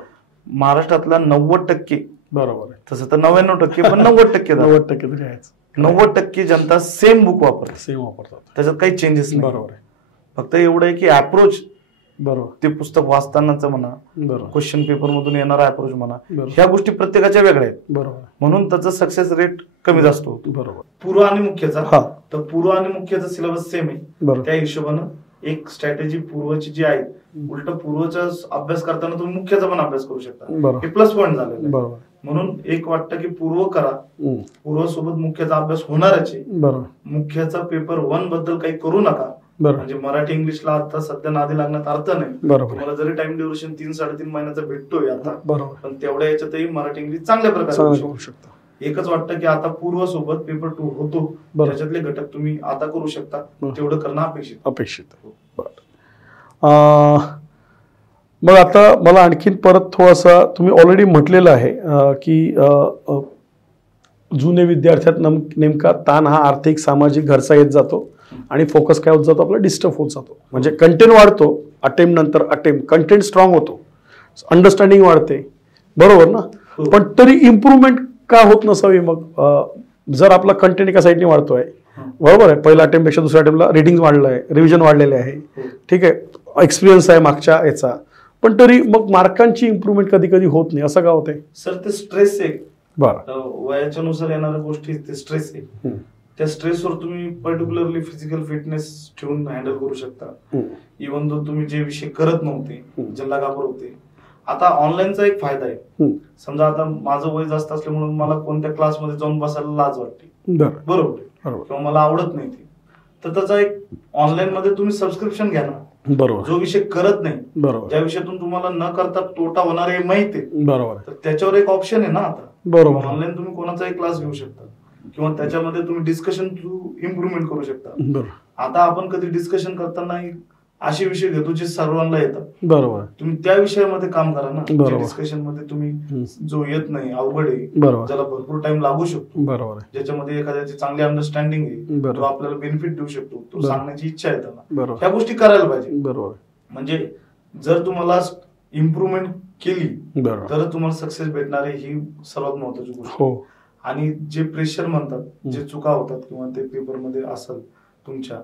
महाराष्ट्रातला 90%, बरोबर तसं तर 99%, पण 90% 90% जनता सेम बुक वापरतात. त्याच्यात काही चेंजेस नाही. बरोबर. फक्त एवढं आहे की अप्रोच, बरोबर, ते पुस्तक वाचतानाच म्हणा, क्वेश्चन पेपर मधून येणारा अप्रोच म्हणा, ह्या गोष्टी प्रत्येकाच्या वेगळ्या आहेत. बरोबर. म्हणून त्याचा सक्सेस रेट कमी जास्त होतो. बरोबर. पूर्व आणि मुख्यचा, तर पूर्व आणि मुख्यचा सिलेबस सेम आहे. त्या हिशोबानं एक स्ट्रॅटेजी पूर्वची जी आहे, उलट पूर्वचा अभ्यास करताना तुम्ही मुख्याचा पण अभ्यास करू शकता. हे प्लस पॉईंट झालेलं आहे. म्हणून एक वाटतं की पूर्व करा, पूर्व सोबत मुख्याचा अभ्यास होणारच आहे. मुख्याचा पेपर 1 बद्दल काही करू नका. म्हणजे मराठी इंग्लिशला आता सध्या नादी लागण्यात अर्थ नाही. तुम्हाला जरी टाइम ड्युरेशन 3-3.5 महिन्याचा भेटतोय आता, पण तेवढ्या याच्यातही मराठी इंग्लिश चांगल्या प्रकारे होऊ शकतं. एकच वाटतं की आता पूर्व सोबत पेपर 2 होतो, त्याच्यातले घटक तुम्ही आता करू शकता, तेवढं करणं अपेक्षित. मग आता मला आणखीन परत थोडासा, तुम्ही ऑलरेडी म्हटलेलं आहे की जुने विद्यार्थ्यात नेमका ताण हा आर्थिक सामाजिक घरचा येत जातो आणि फोकस काय होत जातो, आपला डिस्टर्ब होत जातो. म्हणजे कंटेंट वाढतो, अटेम्प्ट नंतर अटेम्प्ट, कंटेंट स्ट्रॉंग होतो, अंडरस्टँडिंग वाढते, बरोबर ना. पण तरी इम्प्रूव्हमेंट का होत नसावी मग? जर आपला कंटेंट एका साईडने वाढतोय, बरोबर आहे, पहिल्या अटेम्प्टपेक्षा दुसऱ्या अटेम्प्टला रिडिंग वाढलं आहे, रिव्हिजन वाढलेले आहे, ठीक आहे, एक्सपिरियन्स आहे मागच्या याचा, पण तरी मग मार्कांची इम्प्रूव्हमेंट कधी कधी होत नाही, असं का होतंय? सर ते स्ट्रेस आहे. बरं. वयाच्या नुसार येणाऱ्या गोष्टी, ते स्ट्रेस आहे. त्या स्ट्रेसवर तुम्ही पर्टिक्युलरली फिजिकल फिटनेस ठेवून हँडल करू शकता. इव्हन दो तुम्ही जे विषय करत नव्हते, ज्याला घाबर होते, आता ऑनलाईनचा एक फायदा आहे. समजा आता माझं वय जास्त असल्यामुळे मला कोणत्या क्लासमध्ये जाऊन बसायला लाज वाटते, बरोबर, किंवा मला आवडत नाही ते, तर त्याचा एक ऑनलाईन मध्ये तुम्ही सबस्क्रिप्शन घ्या ना. बरोबर. जो विषय करत नाही, बरोबर, त्या विषयातून तुम्हाला न करता तोटा होणार हे माहिती आहे, बरोबर, तर त्याच्यावर एक ऑप्शन आहे ना आता. बरोबर. ऑनलाईन तुम्ही कोणाचाही क्लास घेऊ शकता किंवा त्याच्यामध्ये तुम्ही डिस्कशन थ्रू इम्प्रूव्हमेंट करू शकता. आता आपण कधी डिस्कशन करताना असे विषय घेतो जे सर्वांना येतात, बरोबर, तुम्ही त्या विषयामध्ये काम करा ना. डिस्कशन मध्ये तुम्ही जो येत नाही, अवघड आहे, ज्याला भरपूर टाइम लागू शकतो, बरोबर, ज्याच्यामध्ये एखाद्याची चांगली अंडरस्टँडिंग आहे, तो आपल्याला बेनिफिट देऊ शकतो, तो सांगण्याची इच्छा आहे त्याला, ह्या गोष्टी करायला पाहिजे. बरोबर. म्हणजे जर तुम्हाला इम्प्रूव्हमेंट केली तर तुम्हाला सक्सेस भेटणार आहे, ही सर्वात महत्वाची गोष्ट. आणि जे प्रेशर म्हणतात, जे चुका होतात किंवा ते पेपरमध्ये असेल तुमच्या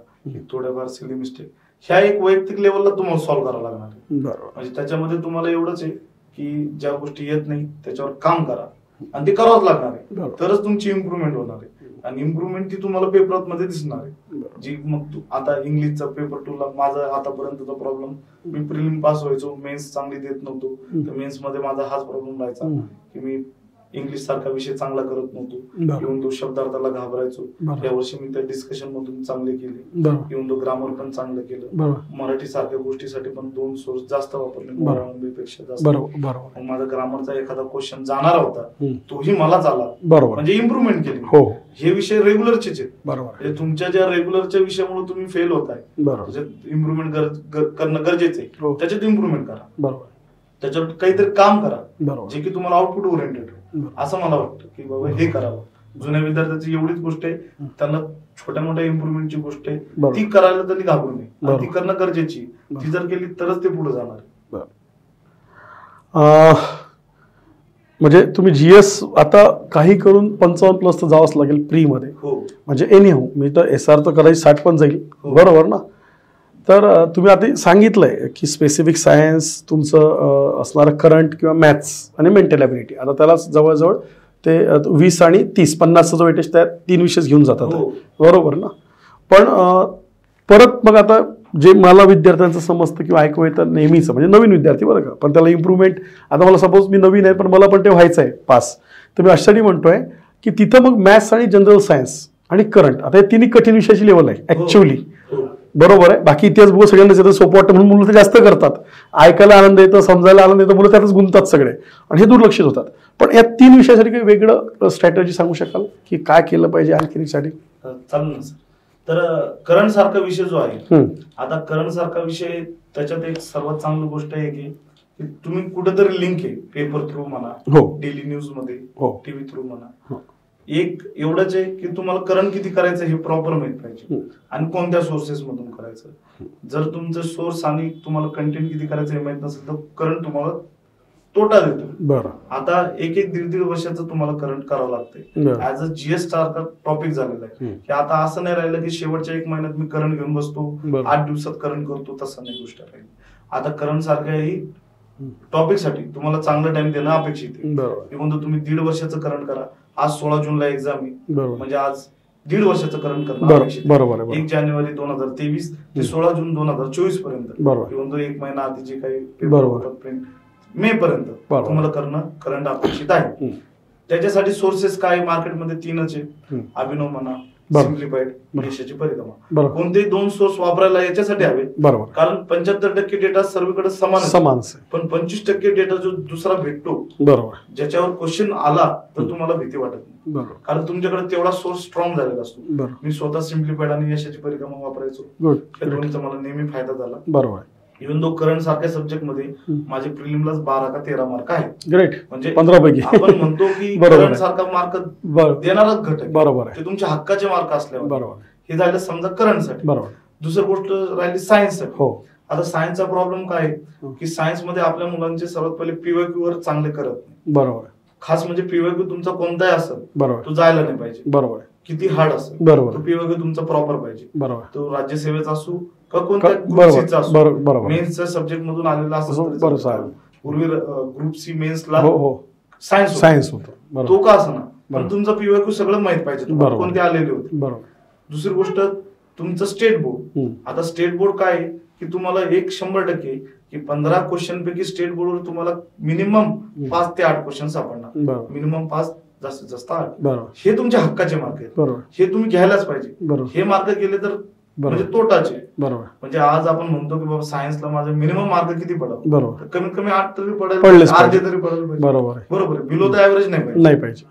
थोड्याफार सिली मिस्टेक, ह्या एक वैयक्तिक लेवलला तुम्हाला सॉल्व्ह करावं लागणार आहे. म्हणजे त्याच्यामध्ये तुम्हाला एवढंच आहे की ज्या गोष्टी येत नाही त्याच्यावर काम करा आणि ते करावंच लागणार आहे, तरच तुमची इम्प्रूव्हमेंट होणार आहे. आणि इम्प्रूव्हमेंट ती तुम्हाला पेपर मध्ये दिसणार आहे. जी मग आता इंग्लिशचा पेपर 2 ला माझा आतापर्यंतचा प्रॉब्लेम, मी प्रिलिम पास व्हायचो, मेन्स चांगली देत नव्हतो, तर मेन्स मध्ये माझा हाच प्रॉब्लेम राहायचा की मी इंग्लिश सारखा विषय चांगला करत नव्हतो, येऊन तो शब्दार्थाला घाबरायचो. या वर्षी मी त्या डिस्कशन मधून चांगले केले, येऊन तो ग्रामर पण चांगलं केलं, मराठी सारख्या गोष्टीसाठी पण 2 सोर्स जास्त वापरले पेक्षा जास्त. माझा ग्रामरचा एखादा क्वेश्चन जाणारा होता, तोही मलाच आला, म्हणजे इम्प्रूव्हमेंट केली. हे विषय रेग्युलरचेच आहेत, बरोबर, तुमच्या ज्या रेग्युलरच्या विषयामुळे तुम्ही फेल होताय, त्याच्यात इम्प्रूव्हमेंट करणं गरजेचं आहे, त्याच्यात इम्प्रूव्हमेंट करा, बरोबर, त्याच्यावर काहीतरी काम करा जे की तुम्हाला आउटपुट ओरिएंटेड, असं मला वाटतं की बाबा हे करावं. जुन्या विद्यार्थ्याची एवढीच गोष्ट आहे, त्यांना छोट्या मोठ्या इम्प्रूव्हमेंटची गोष्ट आहे, ती करायला त्यांनी घाबरू नये, ती करणं गरजेची, ती जर केली तरच ते पुढे जाणार. म्हणजे तुम्ही जीएस आता काही करून 55+ तर जावंच लागेल प्री मध्ये, म्हणजे एनी हो, मी तर SR तर कदाचित 60 पण जाईल, बरोबर ना. तर तुम्ही आधी सांगितलंय की स्पेसिफिक सायन्स तुमचं असणारं करंट किंवा मॅथ्स आणि मेंटल ॲबिलिटी, आता त्याला जवळजवळ ते 20 आणि 30 50चा जो वेटेज त्या 3 विषय घेऊन जातात, बरोबर ना. पण परत मग आता जे मला विद्यार्थ्यांचं समजतं किंवा ऐकू येतं नेहमीच, म्हणजे नवीन विद्यार्थी बरं का, पण त्याला इम्प्रूव्हमेंट, आता मला सपोज मी नवीन आहे पण मला पण ते व्हायचं आहे पास, तर मी अशाने म्हणतोय की तिथं मग मॅथ्स आणि जनरल सायन्स आणि करंट, आता हे तिन्ही कठीण विषयाची लेवल आहे ऍक्च्युअली, बरोबर आहे. बाकी इतिहास भूगोल सगळ्यांनाच येतं, सोपं वाटतं म्हणून मुलं ते जास्त करतात, ऐकायला आनंद येतं, समजायला आनंद येतं, मुलं त्यातच गुंततात सगळे आणि हे दुर्लक्षित होतात. पण या 3 विषयासाठी काही वेगळं स्ट्रॅटेजी सांगू शकाल की काय केलं पाहिजे आणखीसाठी? चालेल ना सर. तर करंट सारखा विषय जो आहे, आता करंट सारखा विषय, त्याच्यात एक सर्वात चांगली गोष्ट आहे की तुम्ही कुठेतरी लिंक आहे, पेपर थ्रू म्हणा, डेली न्यूज मध्ये, टीव्ही थ्रू म्हणा, एक एवढंच आहे की तुम्हाला करंट किती करायचं हे प्रॉपर माहित पाहिजे आणि कोणत्या सोर्सेस मधून करायचं. जर तुमचं सोर्स आणि तुम्हाला कंटेंट किती करायचं हे माहित नसेल तर करंट तुम्हाला तोटा देतो. आता 1-1.5 वर्षाचं तुम्हाला करंट करावं लागतंय. ऍज अ जीएस सारखा टॉपिक झालेला आहे की आता असं नाही राहिलं की शेवटच्या 1 महिन्यात मी करंट घेऊन बसतो, 8 दिवसात करंट करतो, तसं नाही गोष्ट राहील. आता करंट सारख्याही टॉपिक साठी तुम्हाला चांगलं टाइम देणं अपेक्षित आहे. इव्हन तर तुम्ही 1.5 वर्षाचं करंट करा. आज 16 जूनला एक्झाम आहे, म्हणजे आज 1.5 वर्षाचं करंट करणं अपेक्षित आहे. 1 जानेवारी 2023 ते 16 जून 2024 पर्यंत, इव्हन तो 1 महिना आधी जे काही प्रिंट मे पर्यंत तुम्हाला करणं करंट अपेक्षित आहे. त्याच्यासाठी सोर्सेस काय मार्केटमध्ये 3च आहे, अभिनव म्हणा, सिम्प्लिफाईड, यशाची परिक्रमा. कोणतेही 2 सोर्स वापरायला याच्यासाठी हवे, कारण 75% डेटा सर्वीकडे समान, पण 25% डेटा जो दुसरा भेटतो, ज्याच्यावर क्वेश्चन आला तर तुम्हाला भीती वाटत नाही, कारण तुमच्याकडे तेवढा सोर्स स्ट्रॉंग झालेला असतो. मी स्वतः सिम्प्लिफाईड आणि यशाची परिक्रमा वापरायचो, त्या दोन्हीचा मला नेहमी फायदा झाला. बरोबर. इव्हन दो करंट सारख्या सब्जेक्ट मध्ये माझे प्रिलिमलाच 12 का 13 मार्क आहेत. ग्रेट. म्हणजे 15 पैकी आपण म्हणतो की करंट सारखा मार्क देणारच घटक, बरोबर, ते तुमच्या हक्काचे मार्क असल्यावर, बरोबर. हे झालं समजा करंट साठी. बरोबर. दुसरी गोष्ट राहिली सायन्स साठी. आता सायन्सचा प्रॉब्लेम काय आहे की सायन्स मध्ये आपल्या मुलांचे सर्वात पहिले पीवायक्यू वर चांगले करत नाही. बरोबर. खास म्हणजे पीवायक्यू तुमचा कोणताही असेल, बरोबर, तो जायला नाही पाहिजे. बरोबर. किती हार्ड असेल, बरोबर, तो पीवायक्यू तुमचा प्रॉपर पाहिजे. बरोबर. तो राज्यसेवेचा असू का कोणत्या मेन्सच्या सब्जेक्ट मधून आलेला असेल, पूर्वी ग्रुप सी मेन्सला सायन्स होतो, तो का असं ना, पण तुमचा पीवायक्यू सगळं माहित पाहिजे, कोणते आलेले होते. बरोबर. दुसरी गोष्ट तुमचं स्टेट बोर्ड. आता स्टेट बोर्ड काय की तुम्हाला 100% की 15 क्वेश्चन पैकी स्टेट बोर्डवर तुम्हाला मिनिमम 5 ते 8 क्वेश्चन सापडणार, मिनिमम 5, जास्तीत जास्त 8. हे तुमच्या हक्काचे मार्क आहेत, हे तुम्ही घ्यायलाच पाहिजे. हे मार्क गेले तर म्हणजे तोटाचे. बरोबर. म्हणजे आज आपण म्हणतो की बाबा सायन्सला माझं मिनिमम मार्क किती पडावं, बरोबर, कमीत कमी 8 तरी पडेल, 8 तरी पडेल, बरोबर, बरोबर, बिलो द ऍव्हरेज नाही पाहिजे.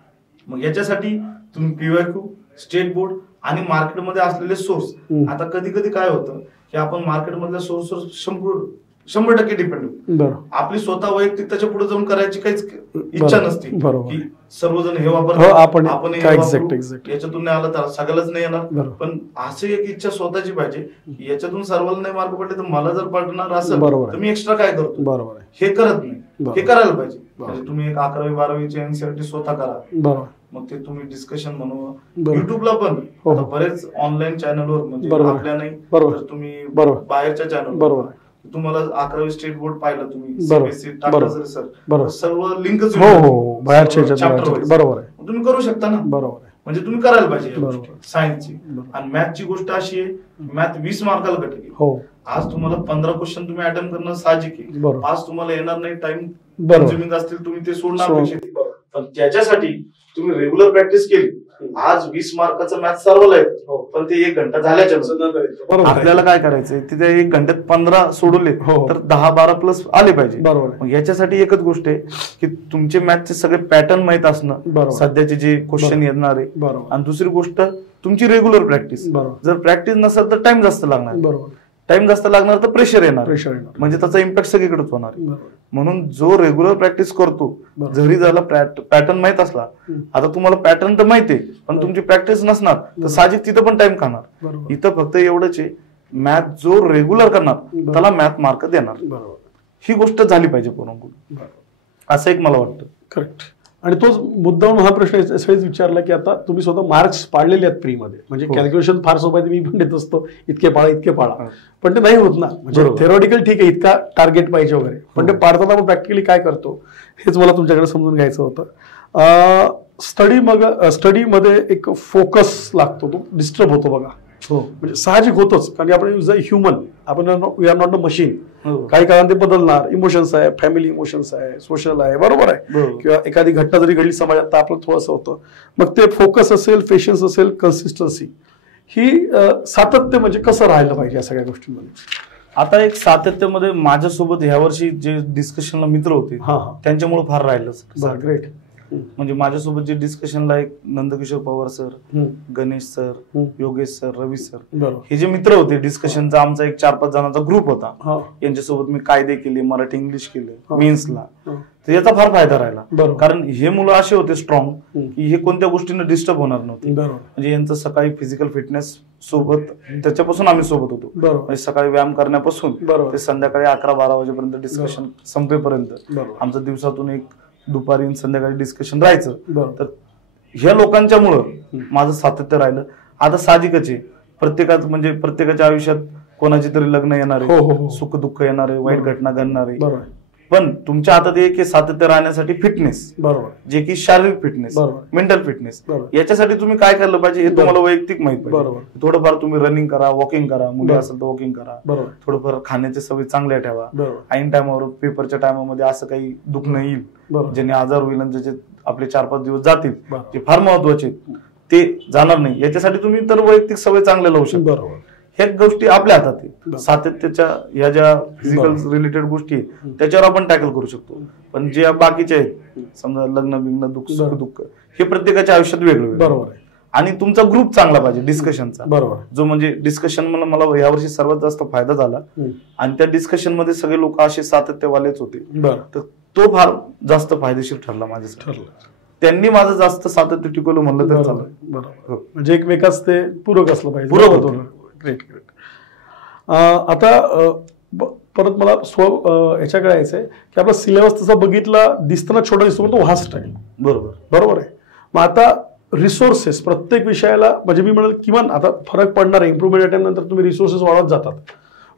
मग याच्यासाठी तुम्ही पीवायक्यू, स्टेट बोर्ड आणि मार्केटमध्ये असलेले सोर्स. आता कधी कधी काय होतं की आपण मार्केटमधल्या सोर्सवर 100% डिपेंड होतो. आपली स्वतः वैयक्तिक त्याच्या पुढे जाऊन करायची काहीच इच्छा नसते की सर्वजण हे वापरतात, आपण याच्यातून नाही आलं तर सगळ्यालाच नाही येणार. पण अशी एक इच्छा स्वतःची पाहिजे की याच्यातून सर्वांना नाही मार्क पडले तर मला जर पडणार असेल तर मी एक्स्ट्रा काय करतो, बरोबर, हे करत नाही. हे करायला पाहिजे. म्हणजे तुम्ही एक 11वी 12वीची एनसीईआरटी स्वतः करा, मग ते तुम्ही डिस्कशन म्हणून युट्यूबला पण बरेच ऑनलाईन चॅनलवर, म्हणजे आपल्या नाही तर तुम्ही बाहेरच्या चॅनल, बरोबर, तुम्हाला 11वी स्टेट बोर्ड पाहिलं तुम्ही, सीबीएसई टाकलं सर, सर्व लिंकच बरोबर, तुम्ही करू शकता ना. बरोबर. म्हणजे तुम्ही करायला पाहिजे सायन्सची. आणि मॅथची गोष्ट अशी आहे, मॅथ 20 मार्काला घटक आहे. आज तुम्हाला 15 क्वेश्चन तुम्ही अटेम्प्ट करणं साहजिक आहे. आज तुम्हाला येणार नाही, टाइम कन्झ्युमिंग असतील, तुम्ही ते सोडणार अपेक्षित. पण त्याच्यासाठी तुम्ही रेग्युलर प्रॅक्टिस केली. आज 20 मार्काचं मॅथ सर्वला येतं, पण ते 1 घंटा झाल्याच्या नंतर आपल्याला काय करायचंय, तिथे 1 घंट्यात 15 सोडवले तर 10-12 प्लस आले पाहिजे. बरोबर. याच्यासाठी एकच गोष्ट आहे की तुमचे मॅथचे सगळे पॅटर्न माहित असणं, सध्याचे जे क्वेश्चन येणार आहे, आणि दुसरी गोष्ट तुमची रेग्युलर प्रॅक्टिस. जर प्रॅक्टिस नसेल तर टाइम जास्त लागणार. बरोबर. टाइम जास्त लागणार तर प्रेशर येणार, म्हणजे त्याचा इम्पॅक्ट सगळीकडेच होणार. म्हणून जो रेग्युलर प्रॅक्टिस करतो, जरी त्याला पॅटर्न माहित असला, आता तुम्हाला पॅटर्न तर माहिती आहे पण तुमची प्रॅक्टिस नसणार तर साहजिक तिथं पण टाइम खाणार. इथं फक्त एवढंच आहे, मॅथ जो रेग्युलर करणार त्याला मॅथ मार्क देणार. ही गोष्ट झाली पाहिजे पूर्ण, असं एक मला वाटतं. करेक्ट. आणि तोच मुद्दाम हा प्रश्न यावेळेस विचारला की आता तुम्ही स्वतः मार्क्स पाडलेले आहेत प्रीमध्ये, म्हणजे कॅल्क्युलेशन फार सोपं आहे, मी पण देत असतो इतके पाळा, पण ते नाही होत ना. म्हणजे थेरॉटिकल ठीक आहे, इतका टार्गेट पाहिजे वगैरे, पण ते पाडताना आपण प्रॅक्टिकली काय करतो हेच मला तुमच्याकडे समजून घ्यायचं होतं. स्टडीमध्ये एक फोकस लागतो, तो डिस्टर्ब होतो बघा. म्हणजे साहजिक होतोच, कारण आपण इज अ ह्युमन, आपण we are not a machine. काही काळात ते बदलणार, इमोशन्स आहे, फॅमिली इमोशन्स आहे, सोशल आहे, बरोबर आहे, किंवा एखादी घटना जरी घडली समाजात तर आपलं थोडंसं होतं. मग ते फोकस असेल, पेशन्स असेल, कन्सिस्टन्सी, ही सातत्य म्हणजे कसं राहायला पाहिजे या सगळ्या गोष्टींमध्ये. आता एक सातत्यामध्ये माझ्यासोबत ह्या वर्षी जे डिस्कशनला मित्र होते त्यांच्यामुळे फार राहिलं. ग्रेट. म्हणजे माझ्यासोबत जे डिस्कशनला एक Nandkishor Pawar sir, Ganesh sir, Yogesh sir, Ravi sir, हे जे मित्र होते डिस्कशनचा, आमचा एक 4-5 जणांचा ग्रुप होता. यांच्यासोबत मी कायदे केले, मराठी इंग्लिश केले मेन्सला. तर याचा फार फायदा राहिला, कारण हे मुलं असे होते स्ट्रॉंग की हे कोणत्या गोष्टीने डिस्टर्ब होणार नव्हते. म्हणजे यांचं सकाळी फिजिकल फिटनेस सोबत, त्याच्यापासून आम्ही सोबत होतो. म्हणजे सकाळी व्यायाम करण्यापासून ते संध्याकाळी 11-12 वाजेपर्यंत डिस्कशन संपेपर्यंत आमचं दिवसातून एक दुपारी संध्याकाळी डिस्कशन राहायचं. तर ह्या लोकांच्यामुळं माझं सातत्य राहिलं. आता साहजिकच आहे, प्रत्येकाच्या आयुष्यात कोणाची तरी लग्न येणारे, सुख दुःख येणारे, वाईट घटना घडणारे, पण तुमच्या हातात एक सातत्य राहण्यासाठी फिटनेस, जे की शारीरिक फिटनेस, मेंटल फिटनेस, याच्यासाठी तुम्ही काय केलं पाहिजे हे तुम्हाला वैयक्तिक माहित पाहिजे. थोडंफार तुम्ही रनिंग करा, वॉकिंग करा, मुली असेल तर वॉकिंग करा, थोडंफार खाण्याच्या सवयी चांगल्या ठेवा, ऐन टायमावर पेपरच्या टायमामध्ये असं काही दुखणं येईल ज्याने आजार होईल आणि ज्याचे आपले 4-5 दिवस जातील, जे फार महत्वाचे ते जाणार नाही, याच्यासाठी तुम्ही तर वैयक्तिक सवय चांगल्या लावू शकता. ह्या गोष्टी आपल्या हातात आहेत. सातत्याच्या ह्या ज्या फिजिकल रिलेटेड गोष्टी आहेत त्याच्यावर आपण टॅकल करू शकतो. पण जे बाकीचे आहेत, समजा लग्न बिग्न, सुख दुःख, हे प्रत्येकाच्या आयुष्यात वेगळं. बरोबर आहे. आणि तुमचा ग्रुप चांगला पाहिजे डिस्कशनचा. बरोबर. जो म्हणजे डिस्कशन मला यावर्षी सर्वात जास्त फायदा झाला, आणि त्या डिस्कशन मध्ये सगळे लोक असे सातत्यवालेच होते, तर तो फार जास्त फायदेशीर ठरला माझ्यासाठी. त्यांनी माझं जास्त सातत्य टिकवलं म्हणलं तर चाललं. बरोबर. म्हणजे एकमेकाच ते पूरक असलं पाहिजे. पूरक होतं. ग्रेट. आता परत मला ह्याच्याकडे यायचंय की आपला सिलेबस तसा बघितला दिसताना छोटा दिसतो, पण तो व्हास्ट आहे. बरोबर आहे. मग आता रिसोर्सेस प्रत्येक विषयाला, म्हणजे मी म्हणेल किमान आता फरक पडणार आहे, इम्प्रुव्हमेंट अटेम्प्ट नंतर तुम्ही रिसोर्सेस वाढवत जातात,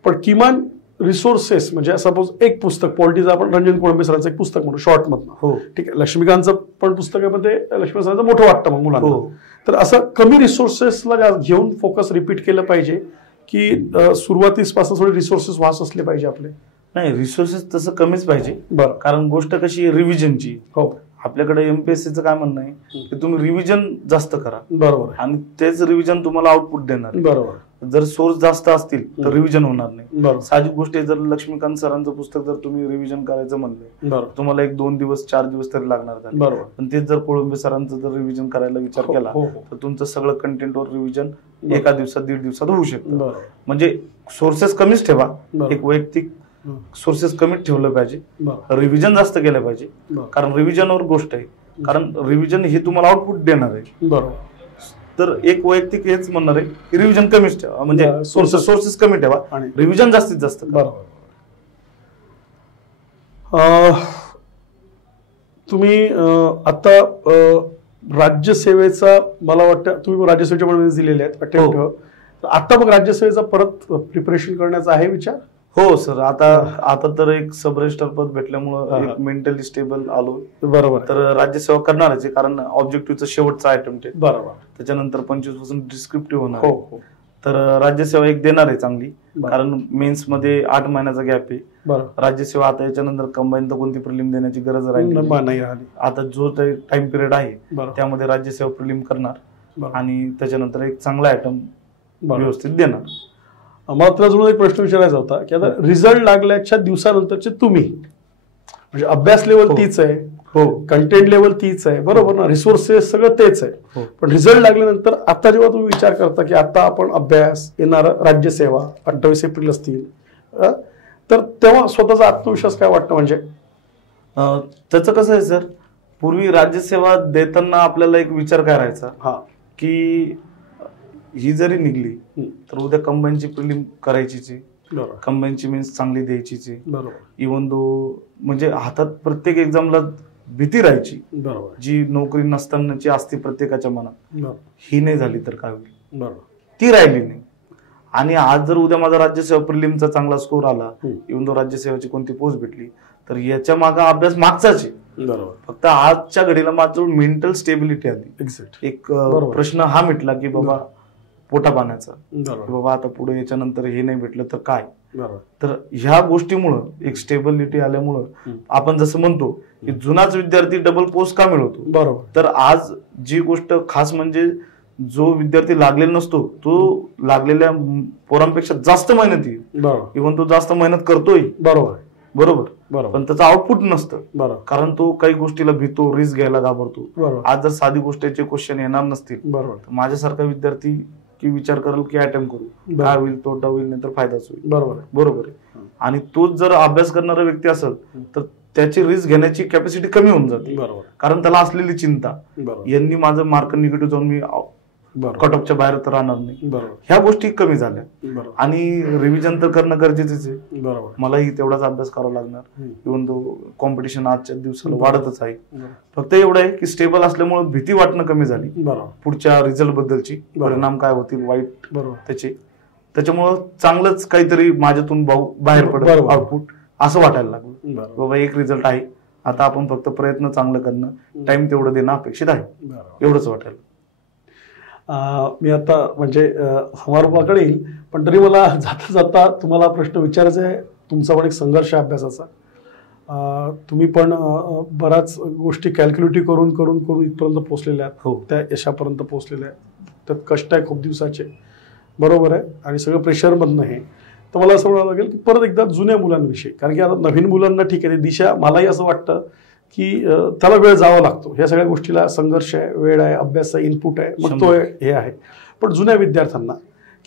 पण किमान रिसोर्सेस म्हणजे सपोज एक पुस्तक पॉलिटिक्स, आपण रंजन कोळंबे सरांचं एक पुस्तक म्हणतो शॉर्ट मधनं, ठीक आहे, लक्ष्मीकांतचं पण पुस्तक आहे, पण ते लक्ष्मी सरांचं मोठं वाटतं मग मुलांना. तर असं कमी रिसोर्सेसला घेऊन फोकस रिपीट केलं पाहिजे की सुरुवातीपासून थोडे रिसोर्सेस वास असले पाहिजे आपले. नाही, रिसोर्सेस तसं कमीच पाहिजे. कारण गोष्ट कशी रिव्हिजनची. आपल्याकडे एमपीएससीचं काय म्हणणं आहे की तुम्ही रिव्हिजन जास्त करा. बरोबर. आणि तेच रिव्हिजन तुम्हाला आउटपुट देणार. बरोबर. जर सोर्स जास्त असतील तर रिव्हिजन होणार नाही. साहजिक गोष्ट आहे, जर लक्ष्मीकांत सरांचं पुस्तक जर तुम्ही रिव्हिजन करायचं म्हणलं तुम्हाला 1-2 दिवस 4 दिवस तरी लागणार. बरोबर. पण तेच जर कोळंबे सरांचं जर रिव्हिजन करायला विचार केला तर तुमचं सगळं कंटेंटवर रिव्हिजन एका दिवसात 1.5 दिवसात होऊ शकतं. म्हणजे सोर्सेस कमीच ठेवा, एक वैयक्तिक सोर्सेस कमीच ठेवलं पाहिजे, रिव्हिजन जास्त केलं पाहिजे. कारण रिव्हिजनवर गोष्ट आहे, कारण रिव्हिजन हे तुम्हाला आउटपुट देणार आहे. बरोबर. तर एक वैयक्तिक हेच म्हणणार आहे की रिव्हिजन कमीच ठेवा, म्हणजे सोर्सेस कमी ठेवा आणि रिव्हिजन जास्तीत जास्त. बरोबर. तुम्ही आता राज्यसेवेचा, मला वाटतं तुम्ही राज्यसेवेच्या मध्ये दिलेले आहेत अटेम्प्ट, आता मग राज्यसेवेचा परत प्रिपरेशन करण्याचा आहे विचार? हो सर, आता तर एक सब रजिस्टर पद भेटल्यामुळं एक मेंटली स्टेबल आलो. बरोबर. तर राज्यसेवा करणारच आहे, कारण ऑब्जेक्टिव्हचा शेवटचा अटेम्प्ट आहे. बरोबर. त्याच्यानंतर 25 पासून डिस्क्रिप्टिव्ह होणार. हो. तर राज्यसेवा एक देणार आहे चांगली, कारण मेन्स मध्ये 8 महिन्याचा गॅप आहे. राज्यसेवा आता याच्यानंतर कंबाईन तर कोणती प्रिलिम देण्याची गरज राहिली. आता जो टाइम पिरियड आहे त्यामध्ये राज्यसेवा प्रिलिम करणार आणि त्याच्यानंतर एक चांगला अटेम्प्ट व्यवस्थित देणार. मला तुला अजून एक प्रश्न विचारायचा होता की आता रिझल्ट लागल्याच्या दिवसानंतरचे तुम्ही, म्हणजे अभ्यास लेवल तीच आहे, कंटेंट लेवल तीच आहे, बरोबर ना, रिसोर्सेस सगळं तेच आहे, पण रिझल्ट लागल्यानंतर आता जेव्हा तुम्ही विचार करता की आता आपण अभ्यास, येणार राज्यसेवा 28 एप्रिल असतील, तर तेव्हा स्वतःचा आत्मविश्वास काय वाटतं? म्हणजे त्याचं कसं आहे सर, पूर्वी राज्यसेवा देताना आपल्याला एक विचार करायचा की ही जरी निघली तर उद्या कंबाईनची प्रिलिम करायचीची, कंबाईनची मीन्स चांगली द्यायचीची. इव्हन दो म्हणजे हातात प्रत्येक एक्झामला भीती राहायची, बरोबर, जी नोकरी नसतानाची असते प्रत्येकाच्या मनात, ही नाही झाली तर काय होईल, बरोबर, ती राहिली नाही. आणि आज जर उद्या माझा राज्यसेवा प्रिलिमचा चांगला स्कोर आला, इव्हन तो राज्यसेवेची कोणती पोस्ट भेटली, तर याच्या मागे अभ्यास मागचाच आहे. बरोबर, फक्त आजच्या घडीला माझं मेंटल स्टेबिलिटी आली. एक्झॅक्ट, एक प्रश्न हा मिटला की बाबा पोटा पाण्याचा, बाबा आता पुढे याच्यानंतर हे नाही भेटलं तर काय. तर ह्या गोष्टीमुळं एक स्टेबिलिटी आल्यामुळं आपण जसं म्हणतो की जुनाच विद्यार्थी डबल पोस्ट का मिळवतो. बरोबर. तर आज जी गोष्ट खास म्हणजे जो विद्यार्थी लागलेला नसतो तो लागलेल्या पोरांपेक्षा जास्त मेहनती, इव्हन तो जास्त मेहनत करतोय, बरोबर बरोबर, पण त्याचं आउटपुट नसतं, बरोबर, कारण तो काही गोष्टीला भीतो, रिस्क घ्यायला घाबरतो. बरोबर. आज जर साधी गोष्टीचे क्वेश्चन येणार नसतील, बरोबर, तर माझ्यासारखा विद्यार्थी की विचार करेल की अटेम्प्ट करू, काय होईल, तोटा होईल, नाही तर फायदाच होईल. बरोबर आहे. आणि तोच जर अभ्यास करणारा व्यक्ती असेल तर त्याची रिस्क घेण्याची कॅपॅसिटी कमी होऊन जाते, कारण त्याला असलेली चिंता, यांनी माझं मार्क निगेटिव्ह जाऊन मी कट ऑफच्या बाहेर तर राहणार नाही, ह्या गोष्टी कमी झाल्या. आणि रिव्हिजन तर करणं गरजेचंच आहे, मलाही तेवढाच अभ्यास करावा लागणार, इव्हन तो कॉम्पिटिशन आजच्या दिवसाला वाढतच आहे. फक्त एवढं आहे की स्टेबल असल्यामुळे भीती वाटणं कमी झाली पुढच्या रिझल्ट बद्दलची, परिणाम काय होतील वाईट त्याचे, त्याच्यामुळं चांगलंच काहीतरी माझ्यातून बाहेर पडत आउटपुट असं वाटायला लागलं. बाबा एक रिझल्ट आहे, आता आपण फक्त प्रयत्न चांगलं करणं, टाइम तेवढं देणं अपेक्षित आहे, एवढंच वाटायला. मी आता म्हणजे समारोपाकडे येईल, पण तरी मला जाता जाता तुम्हाला प्रश्न विचारायचा आहे. तुमचा पण एक संघर्ष अभ्यासाचा, तुम्ही पण बऱ्याच गोष्टी कॅल्क्युलेटिव्ह करून करून करून इथपर्यंत पोहोचलेल्या आहात, त्या यशापर्यंत पोहोचलेल्या आहेत. त्यात कष्ट आहे खूप दिवसाचे, बरोबर आहे, आणि सगळं प्रेशरमधनं हे. तर मला असं म्हणावं लागेल की परत एकदा जुन्या मुलांविषयी, कारण की आता नवीन मुलांना ठीक आहे, दिशा मलाही असं वाटतं की त्याला वेळ जावा लागतो, ह्या सगळ्या गोष्टीला संघर्ष आहे, वेळ आहे, अभ्यास आहे, इनपुट आहे, मग तो हे आहे. पण जुन्या विद्यार्थ्यांना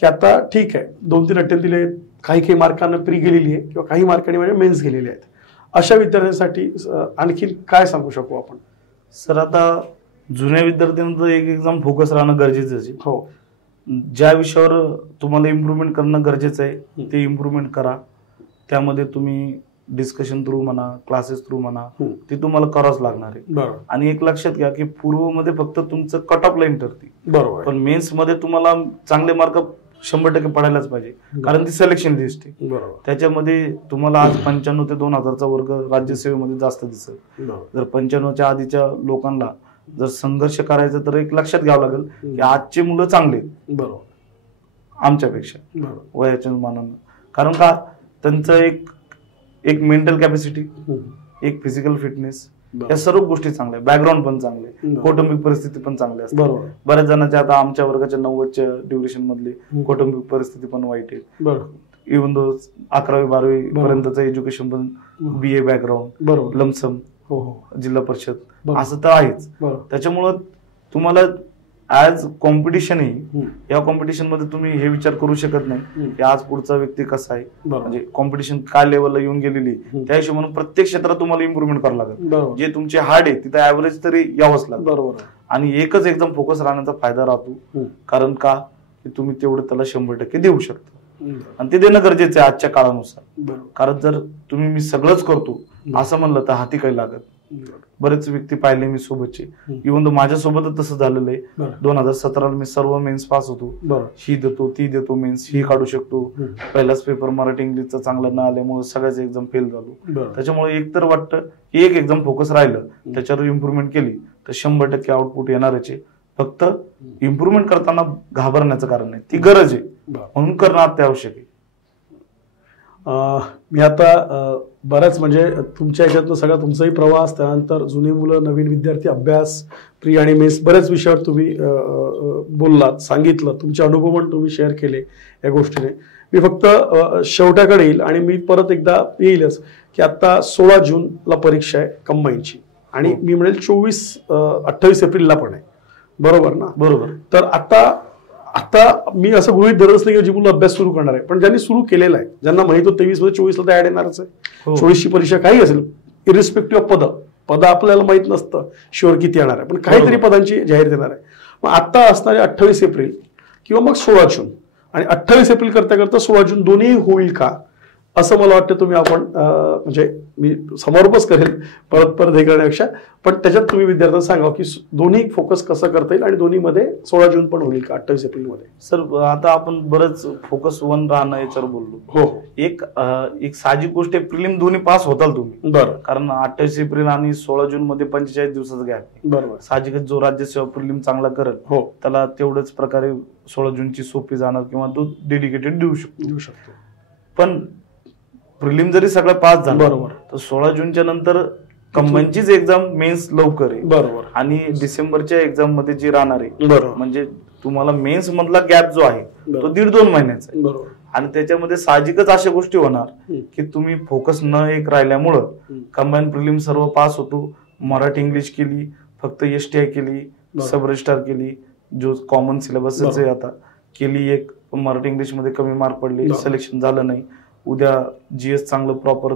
की आता ठीक आहे 2-3 अटेम्प्ट दिले, काही मार्कांना प्री गेलेली आहे किंवा काही मार्कांनी म्हणजे मेन्स गेलेले आहेत, अशा विद्यार्थ्यांसाठी आणखी काय सांगू शकू आपण? सर आता जुन्या विद्यार्थ्यांचं एक एक्झाम फोकस राहणं गरजेचं आहे. हो, ज्या विषयावर तुम्हाला इम्प्रूव्हमेंट करणं गरजेचं आहे ते इम्प्रूव्हमेंट करा. त्यामध्ये तुम्ही डिस्कशन थ्रू म्हणा, क्लासेस थ्रू म्हणा, ते तुम्हाला करावंच लागणार आहे. आणि एक लक्षात घ्या की पूर्वमध्ये फक्त तुमचं कट ऑफ लाईन ठरते, बरोबर, पण मेन्स मध्ये तुम्हाला चांगले मार्क 100% पडायलाच पाहिजे, कारण ती सिलेक्शन लिस्ट आहे. बरोबर, त्याच्यामध्ये तुम्हाला आज 95 ते 2000चा वर्ग राज्यसेवेमध्ये जास्त दिसेल. जर 95च्या आधीच्या लोकांना जर संघर्ष करायचा तर एक लक्षात घ्यावं लागेल की आजची मुलं चांगले, बरोबर, आमच्यापेक्षा वयाच्या मानानं, कारण का त्यांचं एक मेंटल कॅपॅसिटी, एक फिजिकल फिटनेस, या सर्व गोष्टी चांगल्या, बॅकग्राऊंड पण चांगले, कौटुंबिक परिस्थिती पण चांगली असते. बऱ्याच जणांच्या आता आमच्या वर्गाच्या 90च्या ड्युरेशन मधली कौटुंबिक परिस्थिती पण वाईट आहे. इव्हन दो 11वी-12वी पर्यंतचं एज्युकेशन पण BA बॅकग्राऊंड, लमसम, जिल्हा परिषद असं तर आहेच. त्याच्यामुळं तुम्हाला ऍज कॉम्पिटिशन आहे, या कॉम्पिटिशन मध्ये तुम्ही हे विचार करू शकत नाही की आज पुढचा व्यक्ती कसा आहे, म्हणजे कॉम्पिटिशन काय लेवलला येऊन गेलेली, त्या हिशोबाने प्रत्येक क्षेत्रात तुम्हाला इम्प्रूव्हमेंट करावं लागेल. जे तुमचे हार्ड आहे तिथे ऍव्हरेज तरी यावंच लागेल. बरोबर. आणि एकच एकदम फोकस राहण्याचा फायदा राहतो, कारण का तुम्ही तेवढं त्याला 100% देऊ शकता, आणि ते देणं गरजेचं आहे आजच्या काळानुसार. कारण जर तुम्ही मी सगळंच करतो असं म्हणलं तर हाती काही लागत. बरेच व्यक्ती पाहिले मी सोबतचे, इव्हन माझ्यासोबतच तसं झालेलं आहे. 2017ला मी सर्व मेन्स पास होतो, ही देतो ती देतो मेन्स, ही काढू शकतो. पहिलाच पेपर मराठी इंग्लिशचा चांगला न आल्यामुळे सगळ्याच एक्झाम फेल झालो. त्याच्यामुळे एक तर वाटतं की एक एक्झाम फोकस राहिलं, त्याच्यावर इम्प्रूव्हमेंट केली तर 100% आउटपुट येणारच आहे. फक्त इम्प्रूव्हमेंट करताना घाबरण्याचं कारण नाही, ती गरज आहे म्हणून करणं अत्यावश्यक आहे. मी आता बऱ्याच म्हणजे तुमच्या ह्याच्यातनं सगळा तुमचाही प्रवास, त्यानंतर जुनी मुलं, नवीन विद्यार्थी, अभ्यास, प्री आणि मेन्स, बऱ्याच विषयावर तुम्ही बोललात, सांगितलं, तुमचे अनुभव पण तुम्ही शेअर केले या गोष्टीने. मी फक्त शेवटाकडे येईल आणि मी परत एकदा येईलच की आता 16 जूनला परीक्षा आहे कंबाईनची, आणि मी म्हणेल 28 एप्रिलला पण आहे, बरोबर ना? बरोबर. तर आता मी असं गृहीत धरत नाही की जी मुलं अभ्यास सुरू करणार आहे, पण ज्यांनी सुरू केलेला आहे, ज्यांना माहित होतं 23 मध्ये 24ला तर ऍड येणारच आहे. 24ची परीक्षा काही असेल, इरिस्पेक्टिव्ह ऑफ पद आपल्याला माहित नसतं शुअर किती येणार आहे, पण काहीतरी पदांची जाहीर देणार आहे. मग आता असणारे 28 एप्रिल किंवा मग 16 जून, आणि 28 एप्रिल करता करता 16 जून दोन्ही होईल का, असं मला वाटतं. तुम्ही आपण म्हणजे मी समारोपच करेल परत हे करण्यापेक्षा, पण त्याच्यात तुम्ही विद्यार्थ्यांना सांगा की दोन्ही फोकस कसं करता येईल आणि दोन्हीमध्ये 16 जून पण होईल का 28 एप्रिलमध्ये. सर आता आपण बरंच फोकस 1 राहणं याच्यावर बोललो. हो, एक साहजिक गोष्ट आहे, प्रिलिम दोन्ही पास होताल तुम्ही. बरं. कारण 28 एप्रिल आणि 16 जून मध्ये 45 दिवसाचा गॅप. बरोबर. साहजिकच जो राज्यसेवा प्रिलिम चांगला करेल हो त्याला तेवढंच प्रकारे 16 जूनची सोपी जाणार किंवा तो डेडिकेटेड देऊ शकतो. पण प्रिलिम जरी सगळं पास झालं बरोबर तर 16 जूनच्या नंतर कंबाईनचीच एक्झाम मेन्स लवकर आहे. बरोबर. आणि डिसेंबरच्या एक्झाम मध्ये जी राहणार आहे बरोबर, म्हणजे तुम्हाला मेन्स मधला गॅप जो आहे तो 1.5-2 महिन्याचा आहे. बरोबर. आणि त्याच्यामध्ये साहजिकच अशा गोष्टी होणार की तुम्ही फोकस न एक राहिल्यामुळं कंबाईन प्रिलिम सर्व पास होतो. मराठी इंग्लिश केली, फक्त STI केली, सब रजिस्ट्रार केली, जो कॉमन सिलेबस आहे आता केली एक, मराठी इंग्लिश मध्ये कमी मार्क पडले, सिलेक्शन झालं नाही. उद्या GS चांगलं प्रॉपर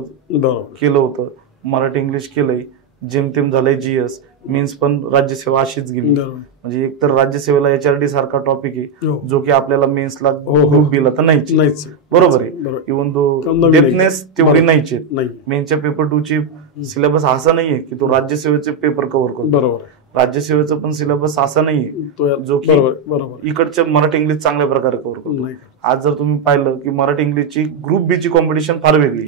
केलं होतं, मराठी इंग्लिश केलंय, जेमतेम झालंय GS, मीन्स पण राज्यसेवा अशीच गेली. म्हणजे एक तर राज्यसेवेला HRD सारखा टॉपिक आहे जो की आपल्याला मेन्सला ग्रुप बीला तर नाहीच. बरोबर आहे. इव्हन तो डेप्थनेस तेवढी नाहीच. मेन्सच्या पेपर 2 ची सिलेबस असा नाहीये की तो राज्यसेवेचे पेपर कव्हर करतो. बरोबर. राज्यसेवेचं पण सिलेबस असा नाहीये जो की इकडच्या मराठी इंग्लिश चांगल्या प्रकारे कव्हर करतो. आज जर तुम्ही पाहिलं की मराठी इंग्लिशची ग्रुप बी ची कॉम्पिटिशन फार वेगळी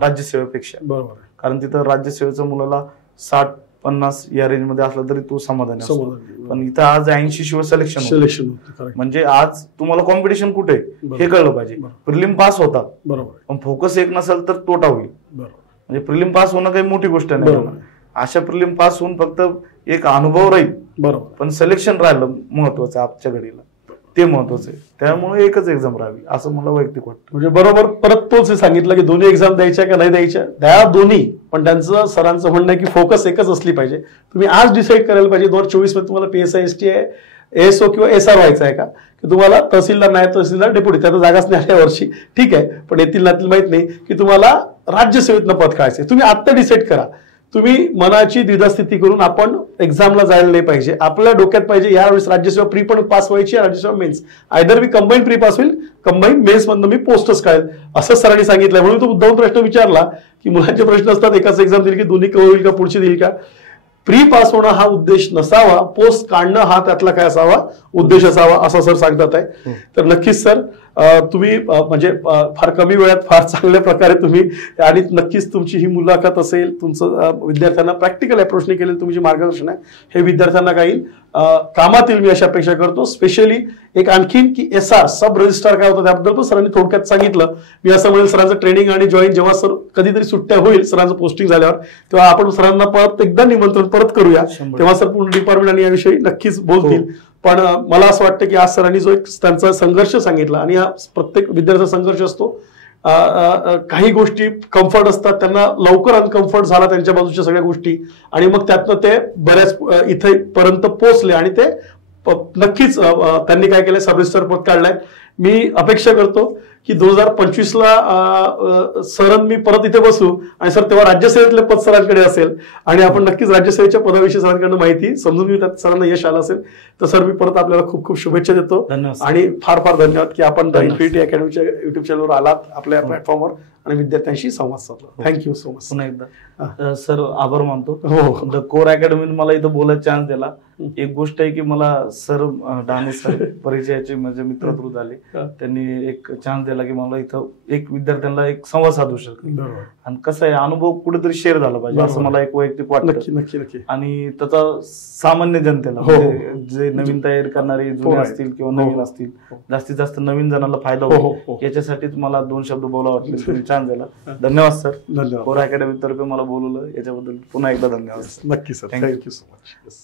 राज्यसेवेपेक्षा. बरोबर. कारण तिथं राज्यसेवेच्या मुलाला 60-50 या रेंज मध्ये असला तरी तो समाधानी असतो. पण इथं आज 80 शिवाय सिलेक्शन. म्हणजे आज तुम्हाला कॉम्पिटिशन कुठे हे कळलं पाहिजे. प्रिलिम पास होता बरोबर, पण फोकस एक नसेल तर तोटा होईल. म्हणजे प्रिलिम पास होणं काही मोठी गोष्ट नाही. अशा प्रिलिम पास होऊन फक्त एक अनुभव राहील बरोबर, पण सिलेक्शन राहिलं महत्वाचं आजच्या घडीला, ते महत्वाचं आहे. त्यामुळे एकच एक्झाम राहावी असं मला वैयक्तिक वाटतं. म्हणजे बरोबर परत तोच सांगितलं की दोन्ही एक्झाम द्यायच्या का नाही द्यायच्या, द्या दोन्ही, पण त्यांचं सरांचं म्हणणं आहे की फोकस एकच असली पाहिजे. तुम्ही आज डिसाईड करायला पाहिजे 2024 मध्ये तुम्हाला PSI STI ASO किंवा SR व्हायचं आहे का, की तुम्हाला तहसीलदार नायब तहसीलदार डेप्युटी, त्यात जागाच नाही आल्या वर्षी ठीक आहे, पण येथील नातील माहित नाही की तुम्हाला राज्यसेवेतनं पद काढायचं. तुम्ही आत्ता डिसाईड करा. तुम्ही मनाची द्विधास्थिती करून आपण एक्झामला जायला नाही पाहिजे. आपल्या डोक्यात पाहिजे यावेळेस राज्यसेवा प्री पण पास व्हायची, राज्यसेवा मेन्स आयदर मी कंबाईन प्री पास होईल, कंबाईन मेन्स मधनं मी पोस्टच काढेल असं सरांनी सांगितलंय. म्हणून तो मुद्दाम प्रश्न विचारला की मुलांचे प्रश्न असतात एकाच एक्झाम दिली की दोन्ही कव्हर होईल का, पुढची देईल का. प्री पास होणं हा उद्देश नसावा, पोस्ट काढणं हा त्यातला काय असावा उद्देश असावा असं सर सांगतात आहे. तर नक्कीच सर तुम्ही म्हणजे फार कमी वेळात फार चांगल्या प्रकारे तुम्ही, आणि नक्कीच तुमची ही मुलाखत असेल, तुमचं विद्यार्थ्यांना प्रॅक्टिकल अप्रोचने केलेलं तुम्ही जे मार्गदर्शन आहे हे विद्यार्थ्यांना काही कामात येईल मी अशी अपेक्षा करतो. स्पेशली एक आणखीन की SR सब रजिस्ट्रार काय होतं त्याबद्दल पण सरांनी थोडक्यात सांगितलं. मी असं म्हणेल सरांचं ट्रेनिंग आणि जॉईन जेव्हा सर कधीतरी सुट्ट्या होईल सरांचं पोस्टिंग झाल्यावर, तेव्हा आपण सरांना परत एकदा निमंत्रण परत करूया, तेव्हा सर पूर्ण डिपार्टमेंट आणि याविषयी नक्कीच बोलतील. पण मला असं वाटतं की आज सरांनी जो एक त्यांचा संघर्ष सांगितला, आणि हा प्रत्येक विद्यार्थ्याचा संघर्ष असतो, काही गोष्टी कम्फर्ट असतात त्यांना, लवकर अनकम्फर्ट झाला त्यांच्या बाजूच्या सगळ्या गोष्टी, आणि मग त्यातनं ते बऱ्याच इथे पर्यंत पोहोचले, आणि ते नक्कीच त्यांनी काय केलंय सब रजिस्ट्रार पद काढलंय. मी अपेक्षा करतो की 2025ला सर मी परत इथे बसू, आणि सर तेव्हा राज्यसेवेतले पद सरांकडे असेल, आणि आपण नक्कीच राज्यसेवेच्या पदाविषयी सरांकडनं माहिती समजून घेऊ, त्यात सरांना यश आलं असेल तर सर मी परत आपल्याला खूप खूप शुभेच्छा देतो. आणि फार फार धन्यवाद की आपण द इन्फिनिटी अकॅडमीच्या युट्यूब चॅनलवर आलात, आपल्या प्लॅटफॉर्मवर, आणि विद्यार्थ्यांशी संवाद साधला. Thank you so much. पुन्हा एकदा सर आभार मानतो. द कोर अकॅडमीने मला इथं बोलायला चान्स दिला. एक गोष्ट आहे की मला सर डाणे सर परिचयाचे माझे मित्र थ्रू झाले, त्यांनी एक चान्स दिला की मला इथं एक विद्यार्थ्यांना एक संवाद साधू शकेल, आणि कसं आहे अनुभव कुठेतरी शेअर झाला पाहिजे असं मला एक वैयक्तिक वाटतं. आणि त्याचा सामान्य जनतेला जे नवीन तयारी करणारे जुने असतील किंवा नवीन असतील, जास्तीत जास्त नवीन जणांना फायदा होईल याच्यासाठीच मला 2 शब्द बोला वाटले. तुम्ही छान झाला. धन्यवाद सर. धन्यवाद. कोर अकॅडमी तर्फे मला बोलवलं याच्याबद्दल पुन्हा एकदा धन्यवाद. नक्की सर. Thank you so much.